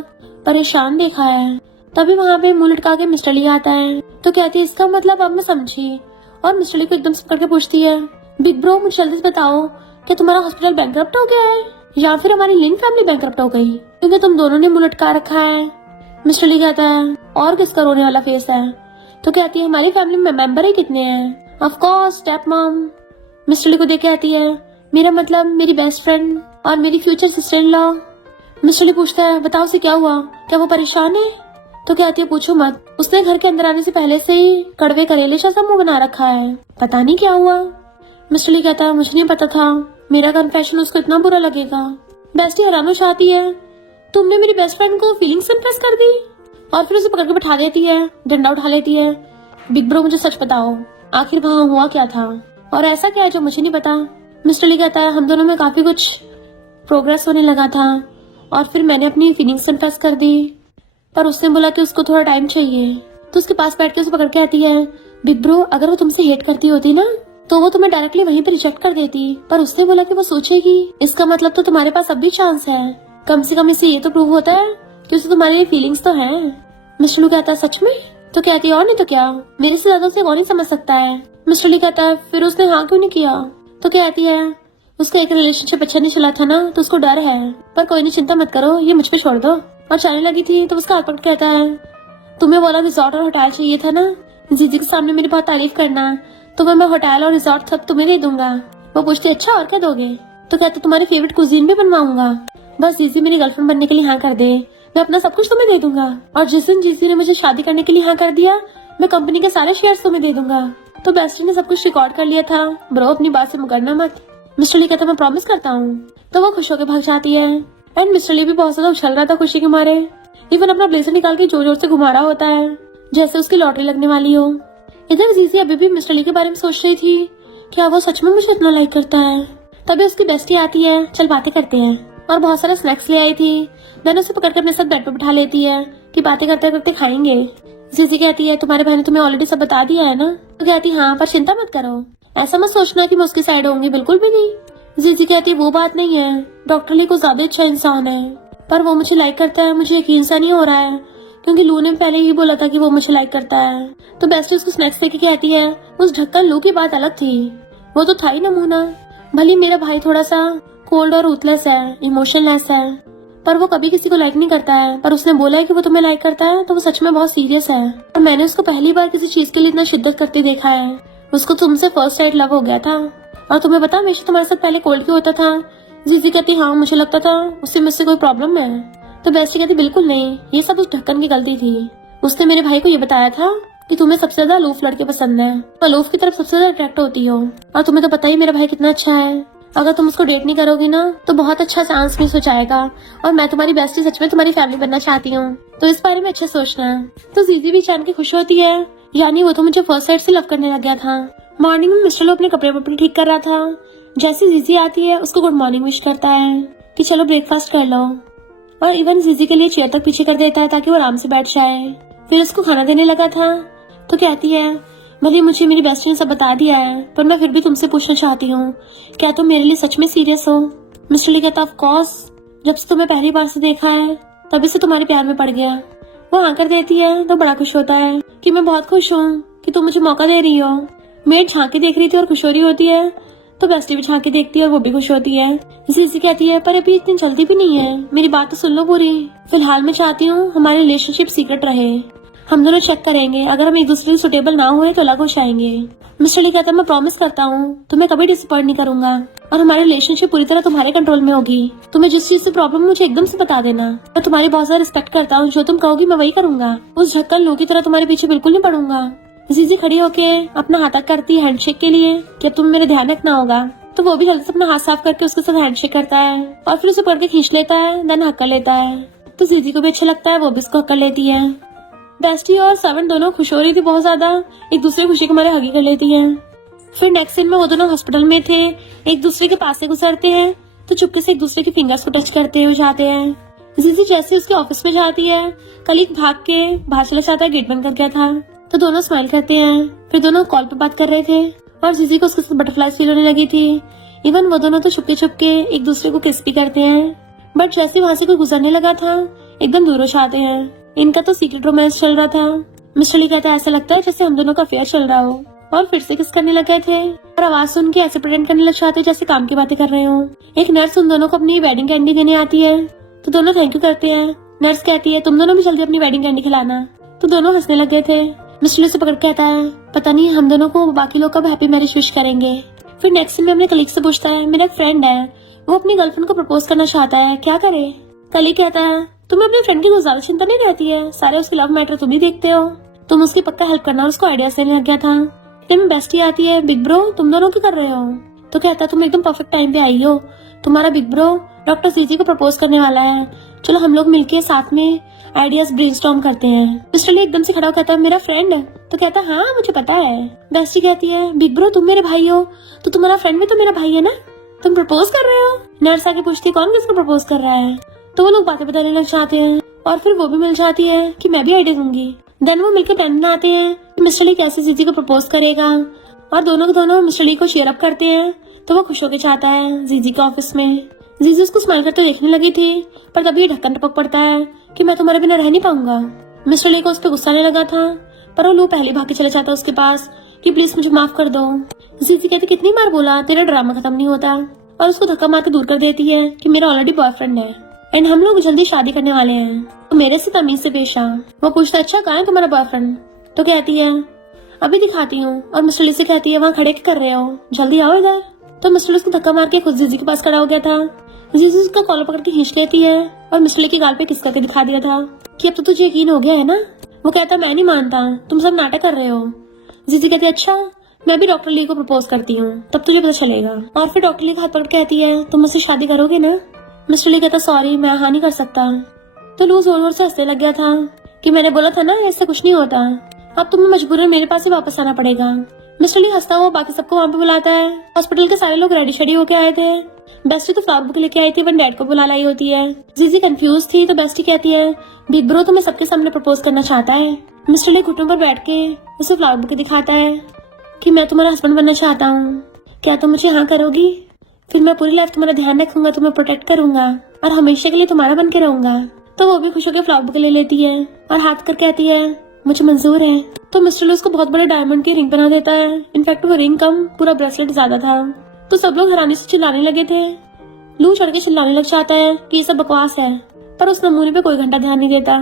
परेशान देखा है। तभी वहाँ पे मुंह लटका के मिस्टर ली आता है। तो कहती है इसका मतलब अब मैं समझी। और मिस्टर ली को एकदम से पकड़ के पूछती है, बिग ब्रो मुझे जल्दी से बताओ कि तुम्हारा हॉस्पिटल बैंकरप्ट हो गया है या फिर हमारी लिंक फैमिली बैंकरप्ट हो गई, क्योंकि तुम दोनों ने मुंह लटका रखा है। मिस्टर ली कहता है और किसका रोने वाला फेस है। तो कहती है हमारी फैमिली में मेंबर ही कितने हैं। Of course step mom. Mister Lee को देख के आती है, मेरा मतलब मेरी बेस्ट फ्रेंड और मेरी future sister in law. Mister Lee पूछता है बताओ उसे क्या हुआ, क्या वो परेशान है। तो कहती है पूछो मत, उसने घर के अंदर आने से पहले से ही कड़वे करेले जैसा मुंह बना रखा है, पता नहीं क्या हुआ। मिस्टर ली कहता है मुझे नहीं पता था, मेरा कन्फेशन उसको इतना बुरा लगेगा। बेस्टी हैरान हो जाती है, तुमने मेरी बेस्ट फ्रेंड को फीलिंग्स इंप्रेस कर दी। और फिर उसे पकड़ के बैठा देती है, डंडा उठा लेती है। बिग ब्रो मुझे सच बताओ, आखिर वहाँ हुआ क्या था और ऐसा क्या है जो मुझे नहीं पता। मिस्टर ली कहता है हम दोनों में काफी कुछ प्रोग्रेस होने लगा था और फिर मैंने अपनी फीलिंग्स कन्फेस कर दी, पर उसने बोला कि उसको थोड़ा टाइम चाहिए। तो उसके पास बैठ के उसे पकड़ के आती है, बिग ब्रो अगर वो तुमसे हेट करती होती ना तो वो तुम्हें डायरेक्टली वहीं पे रिजेक्ट कर देती, पर उसने बोला कि वो सोचेगी। इसका मतलब तो तुम्हारे पास अब भी चांस है, कम से कम इससे ये तो प्रूव होता है कि उसे तुम्हारे लिए फीलिंग्स तो है। मिस्टर ली कहता है सच में। तो कहती है और नहीं तो क्या, मेरे से ज्यादा उसे कौन ही समझ सकता है। मिस्टर ली कहता है फिर उसने हाँ क्यों नहीं किया। तो कहती है उसका एक रिलेशनशिप अच्छा नहीं चला था ना तो उसको डर है, पर कोई नहीं चिंता मत करो, ये मुझ पे छोड़ दो। और जाने लगी थी तो उसका हाथ पकड़ कहता है तुम्हें बोला रिजॉर्ट और होटल चाहिए था ना, जीजी के सामने मेरी बहुत तारीफ करना, तो मैं होटल और रिजॉर्ट सब तुम्हें दे दूंगा। वो पूछती अच्छा और क्या दोगे। तो कहते तुम्हारे फेवरेट कुजीन भी बनवाऊंगा, बस जीजी मेरी गर्लफ्रेंड बनने के लिए हाँ कर दे, मैं अपना सब कुछ तुम्हें दे दूंगा। और जिस दिन जीजी ने मुझे शादी करने के लिए हाँ कर दिया मैं कंपनी के सारे शेयर्स तुम्हें दे दूंगा। तो बेस्टी ने सब कुछ रिकॉर्ड कर लिया था, ब्रो अपनी बात से मुकरना मत। मिस्टर ली कहता मैं प्रॉमिस करता हूँ। तो वो खुश होकर भाग जाती है एंड मिस्टर ली भी बहुत ज्यादा उछल रहा था खुशी के मारे, इवन अपना ब्लेजर निकाल के जोर जोर से घुमा रहा होता है जैसे उसकी लॉटरी लगने वाली हो। इधर जीजी अभी भी मिस्टर ली के बारे में सोच रही थी, क्या वो सच में मुझे इतना लाइक करता है। तभी उसकी बेस्टी आती है, चल बातें करते हैं, और बहुत सारा स्नैक्स ले आई थी। देन उसे पकड़ कर अपने साथ बेड पे बिठा लेती है कि बातें करते करते खाएंगे। जीजी कहती है तुम्हारे बहन ने तुम्हें ऑलरेडी सब बता दिया है ना। तो कहती हाँ पर चिंता मत करो, ऐसा मत सोचना कि मैं उसकी साइड होंगी, बिल्कुल भी नहीं। जीजी कहती है वो बात नहीं है, डॉक्टर ली को ज्यादा अच्छा इंसान है, पर वो मुझे लाइक करता है मुझे यकीन सा नहीं हो रहा है, क्योंकि लू ने पहले ही बोला था कि वो मुझे लाइक करता है। तो बेस्ट उसको स्नैक्स लेके कहती है उस ढक्कन लू की बात अलग थी, वो तो था ही नमूना। भले मेरा भाई थोड़ा सा कोल्ड और रूथलेस है, इमोशनलेस है, पर वो कभी किसी को लाइक नहीं करता है, पर उसने बोला है कि वो तुम्हें लाइक करता है तो वो सच में बहुत सीरियस है। और मैंने उसको पहली बार किसी चीज के लिए इतना शिद्दत करते देखा है, उसको तुमसे फर्स्ट साइड लव हो गया था। और तुम्हें पता हमेशा तुम्हारे साथ पहले कोल्ड क्यों होता था। जीजी कहती हाँ मुझे लगता था उससे मुझसे कोई प्रॉब्लम है। तो बेस्टी कहती बिल्कुल नहीं, ये सब उस ढक्कन की गलती थी, उसने मेरे भाई को ये बताया था कि तुम्हें सबसे ज्यादा अलूफ लड़के पसंद है, अलूफ की तरफ सबसे ज्यादा अट्रैक्ट होती हो, और तुम्हें तो पता ही मेरा भाई कितना अच्छा है, अगर तुम उसको डेट नहीं करोगी ना तो बहुत अच्छा चांस मिस हो जाएगा, और मैं तुम्हारी बेस्टी सच में तुम्हारी फैमिली बनना चाहती हूँ, तो इस बारे में अच्छा सोचना। तो जीजी भी जान के खुश होती है, यानी वो तो मुझे फर्स्ट साइड से लव करने लग गया था। मॉर्निंग में मिस्टर लो अपने कपड़े वपड़े ठीक कर रहा था, जैसे जीजी आती है उसको गुड मॉर्निंग विश करता है कि चलो ब्रेकफास्ट कर लो, और इवन जीजी के लिए चेयर तक पीछे कर देता है ताकि वो आराम से बैठ जाए। फिर उसको खाना देने लगा था। तो कहती है भले मुझे मेरी बेस्ट ने सब बता दिया है, पर मैं फिर भी तुमसे पूछना चाहती हूँ, क्या तुम मेरे लिए सच में सीरियस हो। मिस्टर ली कहता ऑफ कोर्स, जब से तुम्हें पहली बार से देखा है तभी से तुम्हारे प्यार में पड़ गया। वो हाँ कर देती है तो बड़ा खुश होता है कि मैं बहुत खुश हूँ कि तुम मुझे मौका दे रही हो। मेड झांकी देख रही थी और खुश हो रही होती है, तो बेस्टी भी झांकी देखती है और वो भी खुश होती है। जीजी कहती है पर अभी इतनी जल्दी भी नहीं है, मेरी बात तो सुन लो पूरी। फिलहाल मैं चाहती हूँ हमारी रिलेशनशिप सीक्रेट रहे, हम दोनों चेक करेंगे, अगर हम एक दूसरे के सुटेबल ना हुए तो अलग हो जाएंगे। मिस्टर ली कहता है मैं प्रॉमिस करता हूँ तुम्हें कभी डिसअपॉइंट नहीं करूंगा, और हमारी रिलेशनशिप पूरी तरह तुम्हारे कंट्रोल में होगी। तुम्हें जिस चीज से प्रॉब्लम मुझे एकदम से बता देना, मैं तुम्हारी बहुत ज्यादा रिस्पेक्ट करता हूँ, जो तुम कहोगी मैं वही करूंगा, उस ढक्कन लो की तरह तुम्हारे पीछे बिल्कुल नहीं पड़ूंगा। जीजी खड़ी होके अपना हाथ करती है हैंडशेक के लिए कि अब तुम मेरे ध्यान रखना होगा, तो वो भी जल्दी से अपना हाथ साफ करके उसके साथ हैंडशेक करता है और फिर उसे पकड़ के खींच लेता है, देन हक कर लेता है। तो जीजी को भी अच्छा लगता है, वो भी उसको हक कर लेती है। बेस्टी और सर्वेंट दोनों खुश हो रही थी बहुत ज्यादा, एक दूसरे की खुशी के मारे हगी कर लेती है। फिर नेक्स्ट सीन में वो दोनों हॉस्पिटल में थे, एक दूसरे के पास से गुजरते हैं तो चुपके से एक दूसरे की फिंगर्स को टच करते हुए जाते हैं। जीजी जैसे उसके ऑफिस में जाती है, कलीग भाग के बाहर चला जाता है, गेट बंद कर गया था, तो दोनों स्माइल करते हैं। फिर दोनों कॉल पे बात कर रहे थे और जीजी को उसके साथ बटरफ्लाईज फील होने लगी थी, इवन वो दोनों तो छुपके एक दूसरे को किस भी करते हैं। बट जैसे वहां से कोई गुजरने लगा था एकदम दूर हो जाते हैं। इनका तो सीक्रेट रोमांस चल रहा था। मिस्टर ली कहता है ऐसा लगता है जैसे हम दोनों का अफेयर चल रहा हो, और फिर से किस करने लग गए थे और आवाज सुन के ऐसे प्रेटेंड करने लग जाते जैसे काम की बातें कर रहे हो। एक नर्स उन दोनों को अपनी वेडिंग कैंडी देने आती है तो दोनों थैंक यू करते हैं। नर्स कहती है तुम दोनों भी जल्दी अपनी वेडिंग कैंडी खिलाना, तो दोनों हंसने लग गए थे। मिस्टर ली से पकड़ के कहता है पता नहीं हम दोनों को बाकी लोग कब हैप्पी मैरिज विश करेंगे। फिर नेक्स्ट सीन में अपने कलीग से पूछता है मेरा एक फ्रेंड है, वो अपनी गर्लफ्रेंड को प्रपोज करना चाहता है, क्या करे। कलीग कहता है तुम्हें अपने फ्रेंड की कुछ ज्यादा चिंता नहीं रहती है, सारे उसके लव मैटर तुम ही देखते हो, तुम उसकी पक्का हेल्प करना। और उसको आइडिया देने लग गया था। फिर बेस्टी आती है बिग ब्रो तुम दोनों क्या कर रहे हो, तो कहता है तुम एकदम परफेक्ट टाइम पे आई हो, तुम्हारा बिग ब्रो डॉक्टर सीजी को प्रपोज करने वाला है, चलो हम लोग मिलके साथ में आइडियाज ब्रेनस्टॉर्म करते हैं। मिस्टर ली एकदम से खड़ा कहता है मेरा फ्रेंड, तो कहता है हाँ मुझे पता है। बेस्टी कहती है बिग ब्रो तुम मेरे भाई हो तो तुम्हारा फ्रेंड भी तो मेरा भाई है ना, तुम प्रपोज कर रहे हो। नर्स आके पूछती कौन किसको प्रपोज कर रहा है, तो वो लोग बातें बताने लग जाते हैं और फिर वो भी मिल जाती है कि मैं भी आइडिया दूंगी। देन वो मिलकर प्लान बनाते हैं कि मिस्टर ली कैसे जीजी को प्रपोज करेगा, और दोनों मिस्टर ली को चीयर अप करते हैं। तो वो खुश होकर चाहता है जीजी के ऑफिस में। जीजी उसको स्माइल करते देखने लगी थी, पर तभी ये ढक्कन टपक पड़ता है कि मैं तुम्हारे बिना रह नहीं पाऊंगा। मिस्टर ली को उस पर गुस्सा आने लगा था, पर वो लू पहले भाग के चले जाता है उसके पास कि प्लीज मुझे माफ कर दो। जीजी कहती कितनी बार बोला तेरा ड्रामा खत्म नहीं होता, और उसको धक्का मार के दूर कर देती है कि मेरा ऑलरेडी बॉयफ्रेंड है एंड हम लोग जल्दी शादी करने वाले हैं, तो मेरे से तमीज से पेश आ। वो पूछता अच्छा कहाँ है तुम्हारा बॉयफ्रेंड, तो कहती है अभी दिखाती हूँ, और मिस्टर ली से कहती है वहाँ खड़े क्या कर रहे हो, जल्दी आओ इधर। तो मिस्टर ली उसको धक्का मार के खुद जीजी के पास खड़ा हो गया था। जीजी उसका कॉलर पकड़ के खींच लेती है और मिस्टर ली की गाल पे किस करके दिखा दिया था कि अब तो तुझे यकीन हो गया है ना। वो कहता मैं नहीं मानता, तुम सब नाटक कर रहे हो। जीजी कहती अच्छा मैं भी डॉक्टर ली को प्रपोज करती हूँ, तब तुझे पता चलेगा। और फिर डॉक्टर ली का हाथ पकड़ कहती है तुम मुझसे शादी करोगे ना। मिस्टर ली कहता सॉरी मैं हाँ नहीं कर सकता। तो लू जोर जोर से हंसने लग गया था कि मैंने बोला था ना ऐसा कुछ नहीं होता, अब तुम्हें मजबूरन मेरे पास ही वापस आना पड़ेगा। मिस्टर ली हंसता हुआ बाकी सबको वहाँ पे बुलाता है। हॉस्पिटल के सारे लोग रेडी शेडी होके आए थे। बेस्टी तो फ्लावर बुक लेके आई थी, वन डैड को बुला लाई होती है। जीजी कंफ्यूज थी तो बेस्टी कहती है बिग ब्रो तुम्हें सबके सामने प्रपोज करना चाहता है। मिस्टर ली घुटनों पर बैठ के उसे फ्लावर बुक दिखाता है कि मैं तुम्हारा हस्बैंड बनना चाहता हूँ, क्या तुम मुझे हाँ करोगी, फिर मैं पूरी लाइफ तुम्हारा ध्यान रखूंगा, तुम्हें प्रोटेक्ट करूंगा और हमेशा के लिए तुम्हारा बन के रहूंगा। तो वो भी खुश होकर फ्लावर बुक ले लेती है और हाथ कर कहती है मुझे मंजूर है। तो मिस्टर ली उसको बहुत बड़े डायमंड की रिंग बना देता है। इनफैक्ट वो रिंग कम पूरा ब्रेसलेट ज्यादा था। तो सब लोग हैरानी से चिल्लाने लगे थे। लू चढ़ के चिल्लाने लग जाता है कि ये सब बकवास है, पर उस नमूने पे कोई घंटा ध्यान नहीं देता।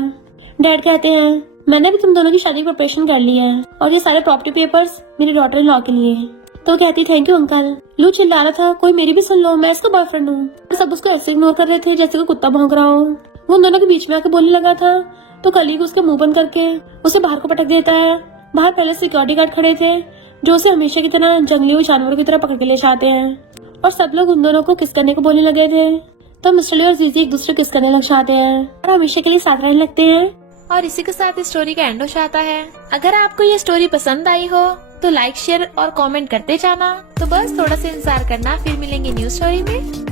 डैड कहते हैं मैंने भी तुम दोनों की शादी की प्रिपरेशन कर ली है और ये सारे प्रॉपर्टी पेपर्स मेरी डॉटर इन लॉ के लिए। तो कहती थैंक यू अंकल। लू चिल्ला रहा था कोई मेरी भी सुन लो, मैं इसका बॉयफ्रेंड हूँ। सब उसको ऐसे इग्नोर कर रहे थे जैसे कोई कुत्ता भौंक रहा हो। वो उन दोनों के बीच में आके बोलने लगा था तो कलीग उसके मुंह बंद करके उसे बाहर को पटक देता है। बाहर पहले सिक्योरिटी गार्ड खड़े थे जो उसे हमेशा की तरह जंगली जानवरों की तरह पकड़ के ले जाते हैं, और सब लोग उन दोनों को किस करने को बोलने लगे थे। तो मिस्टर ली और जीजी एक दूसरे किस करने लग जाते हैं और हमेशा के लिए साथ रहने लगते हैं। और इसी के साथ इस स्टोरी का एंड हो जाता है। अगर आपको ये स्टोरी पसंद आई हो तो लाइक शेयर और कमेंट करते जाना। तो बस थोड़ा सा इंतजार करना, फिर मिलेंगे न्यू स्टोरी में।